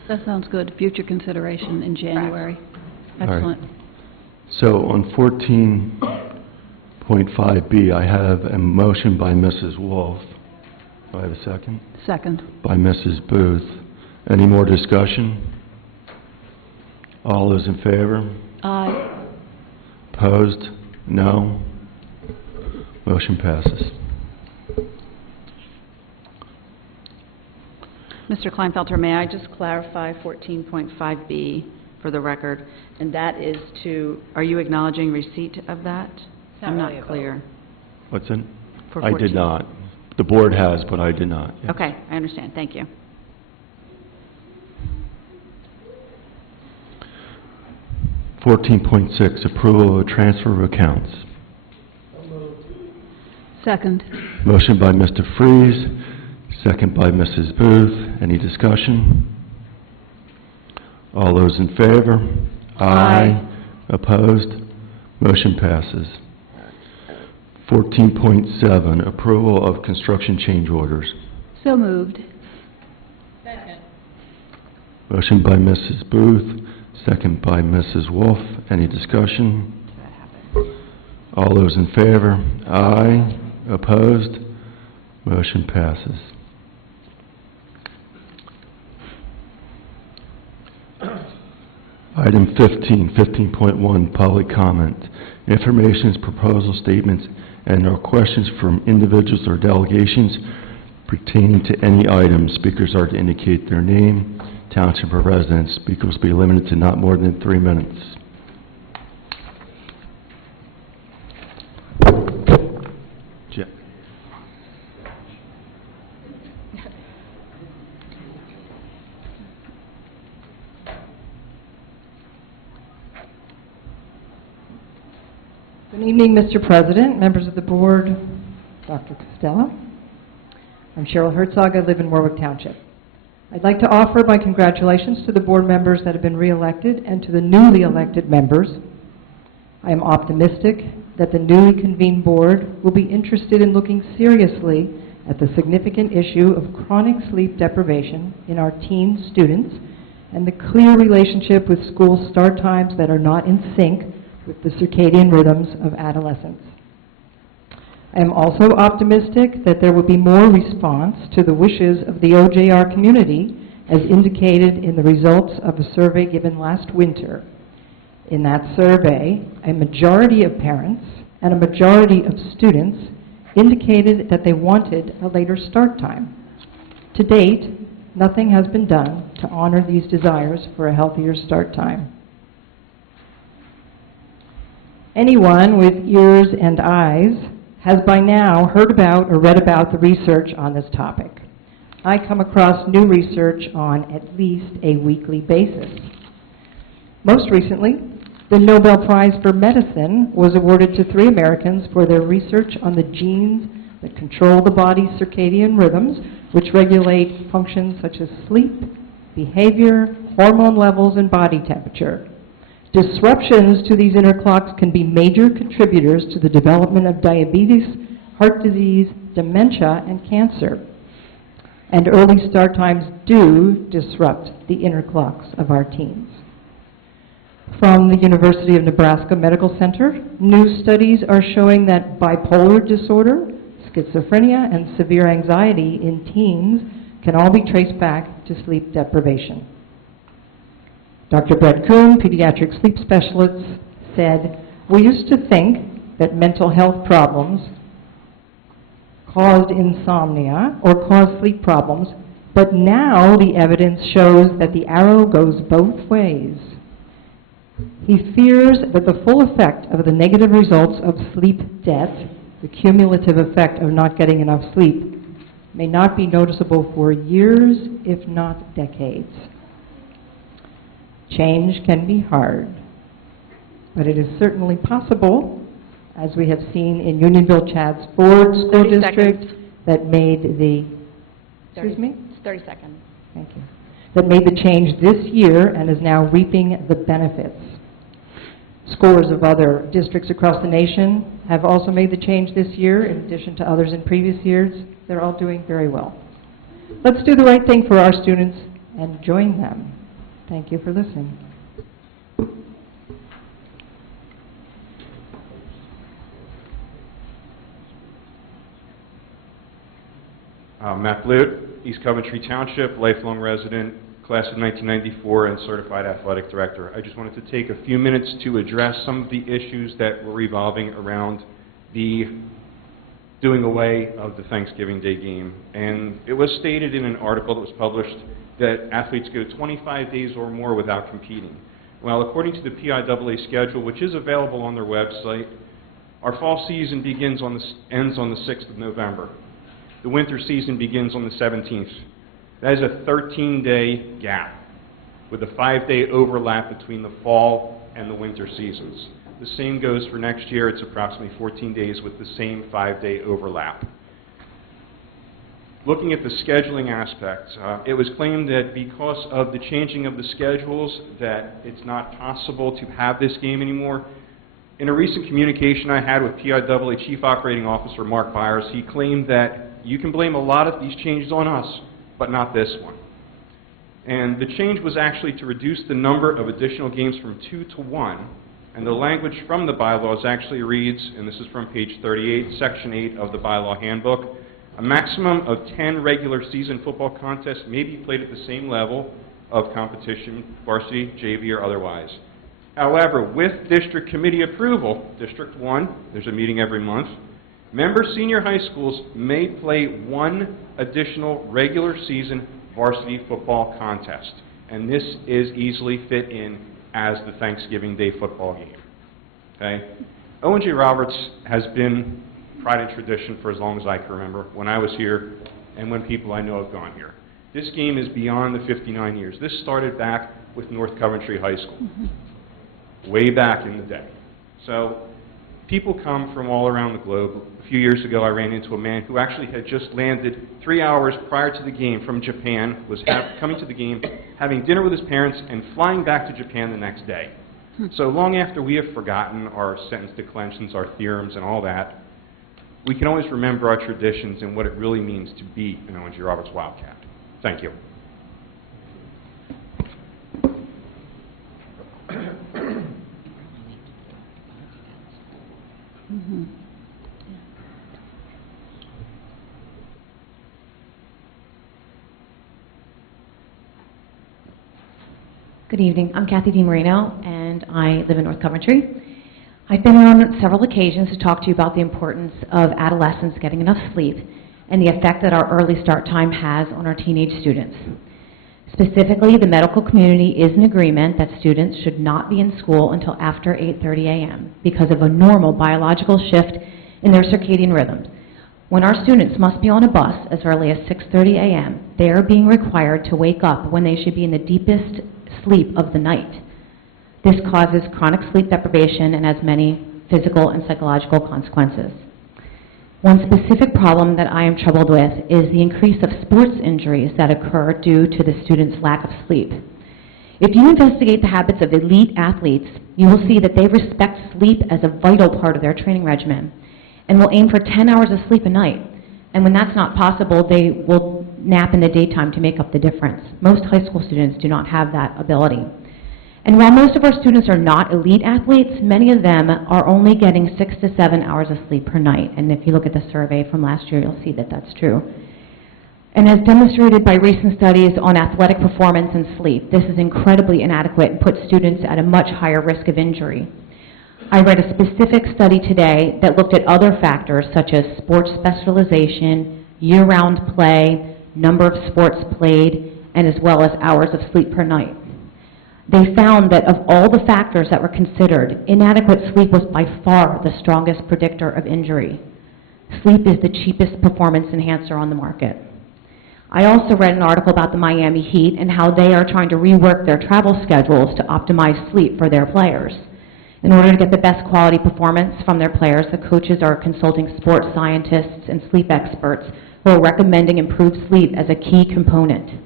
That sounds good. Future consideration in January. All right. Excellent. So on 14.5B, I have a motion by Mrs. Wolf. Do I have a second? Second. By Mrs. Booth. Any more discussion? All those in favor? Aye. Opposed? No? Motion passes. Mr. Kleinfelter, may I just clarify 14.5B for the record? And that is to, are you acknowledging receipt of that? Not I'm really a not vote. clear. What's in? For I 14. did not. The board has, but I did not. Yes. Okay, I understand. Thank you. .6, approval of a transfer of accounts. Second. Motion by Mr. Freeze, second by Mrs. Booth. Any discussion? All those in favor? Aye. Opposed? Motion passes. 14.7, approval of construction change orders. So moved. Second. Motion by Mrs. Booth, second by Mrs. Wolf. Any discussion? All those in favor? Aye. Opposed? Motion passes. Item 15.1, public comment. Information, proposal statements, and or questions from individuals or delegations pertaining to any item. Speakers are to indicate their name, township or residence. Speakers will be limited to not more than 3 minutes. Je- Good evening, Mr. President, members of the board, Dr. Costello. I'm Cheryl Herzog. I live in Warwick Township. I'd like to offer my congratulations to the board members that have been re-elected and to the newly elected members. I am optimistic that the newly convened board will be interested in looking seriously at the significant issue of chronic sleep deprivation in our teen students and the clear relationship with school start times that are not in sync with the circadian rhythms of adolescence. I am also optimistic that there will be more response to the wishes of the OJR community as indicated in the results of a survey given last winter. In that survey, a majority of parents and a majority of students indicated that they wanted a later start time. To date, nothing has been done to honor these desires for a healthier start time. Anyone with ears and eyes has by now heard about or read about the research on this topic. I come across new research on at least a weekly basis. Most recently, the Nobel Prize for Medicine was awarded to 3 Americans for their research on the genes that control the body's circadian rhythms, which regulate functions such as sleep, behavior, hormone levels, and body temperature. Disruptions to these inner clocks can be major contributors to the development of diabetes, heart disease, dementia, and cancer. and early start times do disrupt the inner clocks of our teens. From the University of Nebraska Medical Center, new studies are showing that bipolar disorder, schizophrenia, and severe anxiety in teens can all be traced back to sleep deprivation. Dr. Brett Kuhn, pediatric sleep specialist, said, "We used to think that mental health problems caused insomnia or caused sleep problems, but now the evidence shows that the arrow goes both ways." He fears that the full effect of the negative results of sleep debt, the cumulative effect of not getting enough sleep, may not be noticeable for years, if not decades. Change can be hard, but it is certainly possible, as we have seen in Unionville Chadds Ford School 30 District, seconds. that made the, excuse me? It's 30 seconds. Thank you. That made the change this year and is now reaping the benefits. Scores of other districts across the nation have also made the change this year, in addition to others in previous years. They're all doing very well. Let's do the right thing for our students and join them. Thank you for listening. Matt Blute, East Coventry Township, lifelong resident, class of 1994, and certified athletic director. I just wanted to take a few minutes to address some of the issues that were revolving around the doing away of the Thanksgiving Day game. And it was stated in an article that was published that athletes go 25 days or more without competing. Well, according to the PIAA schedule, which is available on their website, our fall season ends on the 6th of November. The winter season begins on the 17th. That is a 13-day gap with a 5-day overlap between the fall and the winter seasons. The same goes for next year. It's approximately 14 days with the same 5-day overlap. Looking at the scheduling aspect, it was claimed that because of the changing of the schedules that it's not possible to have this game anymore. In a recent communication I had with PIAA Chief Operating Officer Mark Byers, he claimed that you can blame a lot of these changes on us, but not this one. And the change was actually to reduce the number of additional games from 2 to 1. And the language from the bylaws actually reads, and this is from page 38, section 8 of the bylaw handbook, a maximum of 10 regular season football contests may be played at the same level of competition, varsity, JV, or otherwise. However, with district committee approval, District 1, there's a meeting every month, member senior high schools may play one additional regular season varsity football contest. And this is easily fit in as the Thanksgiving Day football game. Okay? Owen J. Roberts has been pride and tradition for as long as I can remember, when I was here and when people I know have gone here. This game is beyond the 59 years. This started back with North Coventry High School, way back in the day. So people come from all around the globe. A few years ago, I ran into a man who actually had just landed 3 hours prior to the game from Japan, was coming to the game, having dinner with his parents, and flying back to Japan the next day. So long after we have forgotten our sentence declensions, our theorems, and all that, we can always remember our traditions and what it really means to be an Owen J. Roberts Wildcat. Thank you. Good evening. I'm Kathy DiMarino, and I live in North Coventry. I've been on several occasions to talk to you about the importance of adolescents getting enough sleep and the effect that our early start time has on our teenage students. Specifically, the medical community is in agreement that students should not be in school until after 8:30 a.m. because of a normal biological shift in their circadian rhythms. When our students must be on a bus as early as 6:30 a.m., they are being required to wake up when they should be in the deepest sleep of the night. This causes chronic sleep deprivation and has many physical and psychological consequences. One specific problem that I am troubled with is the increase of sports injuries that occur due to the students' lack of sleep. If you investigate the habits of elite athletes, you will see that they respect sleep as a vital part of their training regimen and will aim for 10 hours of sleep a night. And when that's not possible, they will nap in the daytime to make up the difference. Most high school students do not have that ability. And while most of our students are not elite athletes, many of them are only getting 6 to 7 hours of sleep per night. And if you look at the survey from last year, you'll see that that's true. And as demonstrated by recent studies on athletic performance and sleep, this is incredibly inadequate and puts students at a much higher risk of injury. I read a specific study today that looked at other factors such as sports specialization, year-round play, number of sports played, and as well as hours of sleep per night. They found that of all the factors that were considered, inadequate sleep was by far the strongest predictor of injury. Sleep is the cheapest performance enhancer on the market. I also read an article about the Miami Heat and how they are trying to rework their travel schedules to optimize sleep for their players. In order to get the best quality performance from their players, the coaches are consulting sports scientists and sleep experts who are recommending improved sleep as a key component.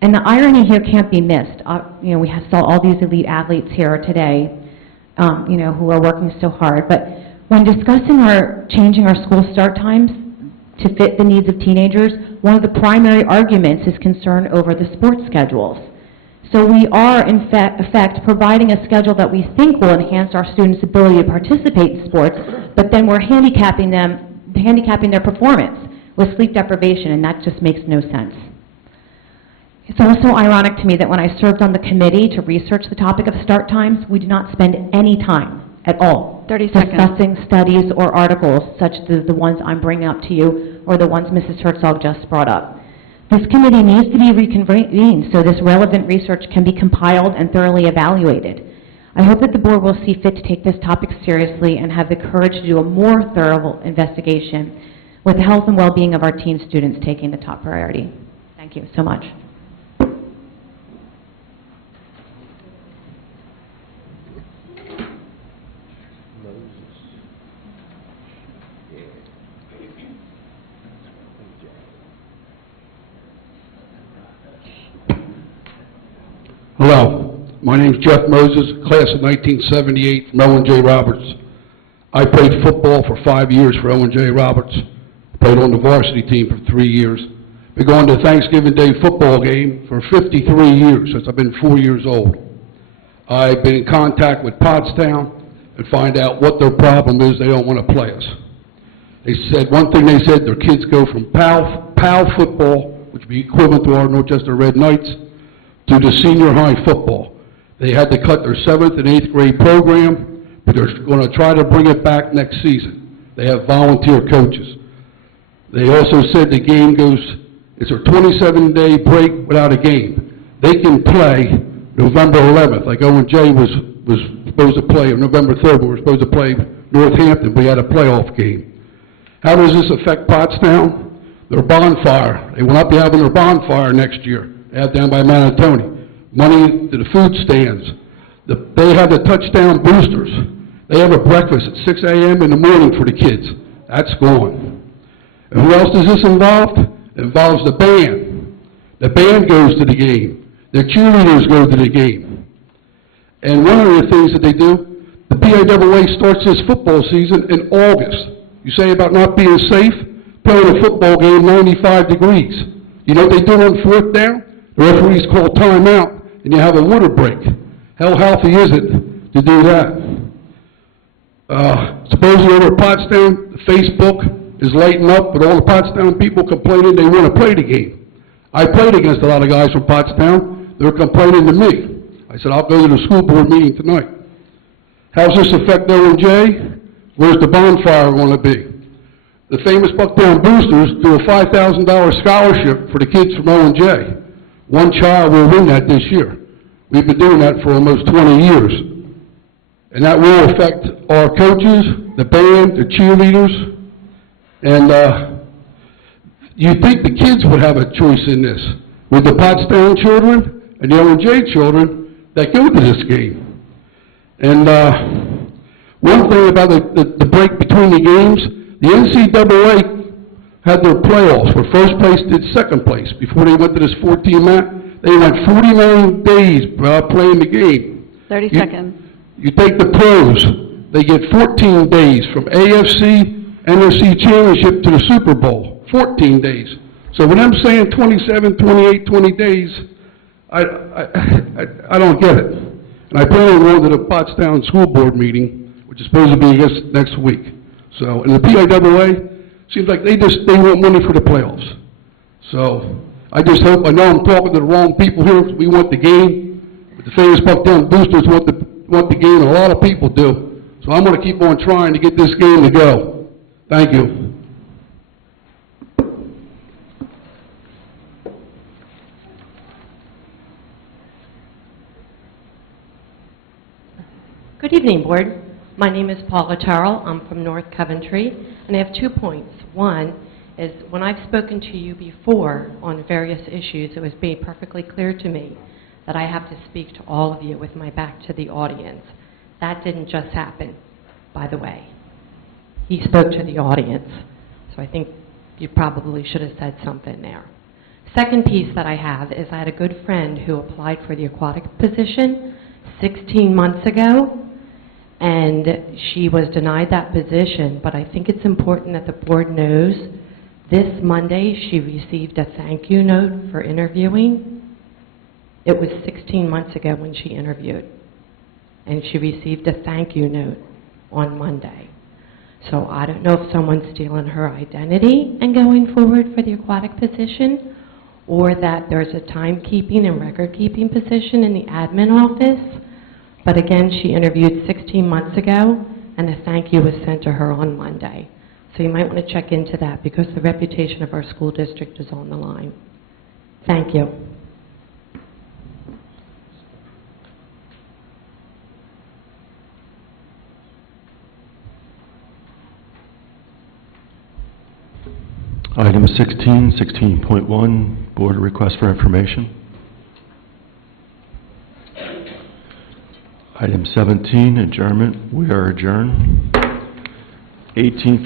And the irony here can't be missed. We saw all these elite athletes here today, who are working so hard. But when discussing changing our school start times to fit the needs of teenagers, one of the primary arguments is concern over the sports schedules. So we are, in effect, providing a schedule that we think will enhance our students' ability to participate in sports, but then we're handicapping their performance with sleep deprivation, and that just makes no sense. It's also ironic to me that when I served on the committee to research the topic of start times, we did not spend any time at all 30 seconds. discussing studies or articles such as the ones I'm bringing up to you or the ones Mrs. Herzog just brought up. This committee needs to be reconvened so this relevant research can be compiled and thoroughly evaluated. I hope that the board will see fit to take this topic seriously and have the courage to do a more thorough investigation with the health and well-being of our teen students taking the top priority. Thank you so much. Hello, my name is Jeff Moses, class of 1978 from Owen J. Roberts. I played football for 5 years for Owen J. Roberts. Played on the varsity team for 3 years. Been going to Thanksgiving Day football game for 53 years, since I've been 4 years old. I've been in contact with Pottstown and find out what their problem is. They don't want to play us. They said, one thing they said, their kids go from PAL football, which would be equivalent to our Northchester Red Knights, to the senior high football. They had to cut their 7th and 8th grade program, but they're going to try to bring it back next season. They have volunteer coaches. They also said the game it's a 27-day break without a game. They can play November 11th, like Owen J. was supposed to play, or November 3rd, we were supposed to play Northampton, we had a playoff game. How does this affect Pottstown? Their bonfire. They will not be having their bonfire next year. They have down by Manatoni. Money to the food stands. They have the touchdown boosters. They have a breakfast at 6 a.m. in the morning for the kids. That's gone. And who else does this involve? It involves the band. The band goes to the game. The cheerleaders go to the game. And one of the things that they do, the PIAA starts this football season in August. You say about not being safe? Playing a football game 95 degrees. You know what they do on 4th down? The referees call timeout, and you have a water break. How healthy is it to do that? Supposedly over at Pottstown, Facebook is lighting up with all the Pottstown people complaining they want to play the game. I played against a lot of guys from Pottstown. They were complaining to me. I said, I'll go to the school board meeting tonight. How's this affect Owen J? Where's the bonfire going to be? The famous Bucktown Boosters do a $5,000 scholarship for the kids from Owen J. One child will win that this year. We've been doing that for almost 20 years. And that will affect our coaches, the band, the cheerleaders. And you'd think the kids would have a choice in this, with the Pottstown children and the Owen J children that go to this game. And one thing about the break between the games, the NCAA had their playoffs where first place did second place before they went to this 14 mat. They went 49 days playing the game. 30 seconds. You take the pros, they get 14 days from AFC, NFC Championship to the Super Bowl. 14 days. So when I'm saying 27, 28, 20 days, I don't get it. And I plan on going to the Pottstown School Board meeting, which is supposed to be next week. So, and the PIAA, seems like they want money for the playoffs. So, I just hope, I know I'm talking to the wrong people here, we want the game, but the famous Bucktown Boosters want the game, and a lot of people do. So I'm gonna keep on trying to get this game to go. Thank you. Good evening, Board. My name is Paula Terrell. I'm from North Coventry, and I have 2 points. One is, when I've spoken to you before on various issues, it was made perfectly clear to me that I have to speak to all of you with my back to the audience. That didn't just happen, by the way. He spoke to the audience, so I think you probably should have said something there. Second piece that I have is I had a good friend who applied for the aquatic position 16 months ago, and she was denied that position, but I think it's important that the board knows this Monday she received a thank you note for interviewing. It was 16 months ago when she interviewed, and she received a thank you note on Monday. So I don't know if someone's stealing her identity and going forward for the aquatic position, or that there's a timekeeping and record-keeping position in the admin office. But again, she interviewed 16 months ago, and a thank you was sent to her on Monday. So you might want to check into that, because the reputation of our school district is on the line. Thank you. Item 16, 16.1, Board request for information. Item 17, adjournment. We are adjourned. 18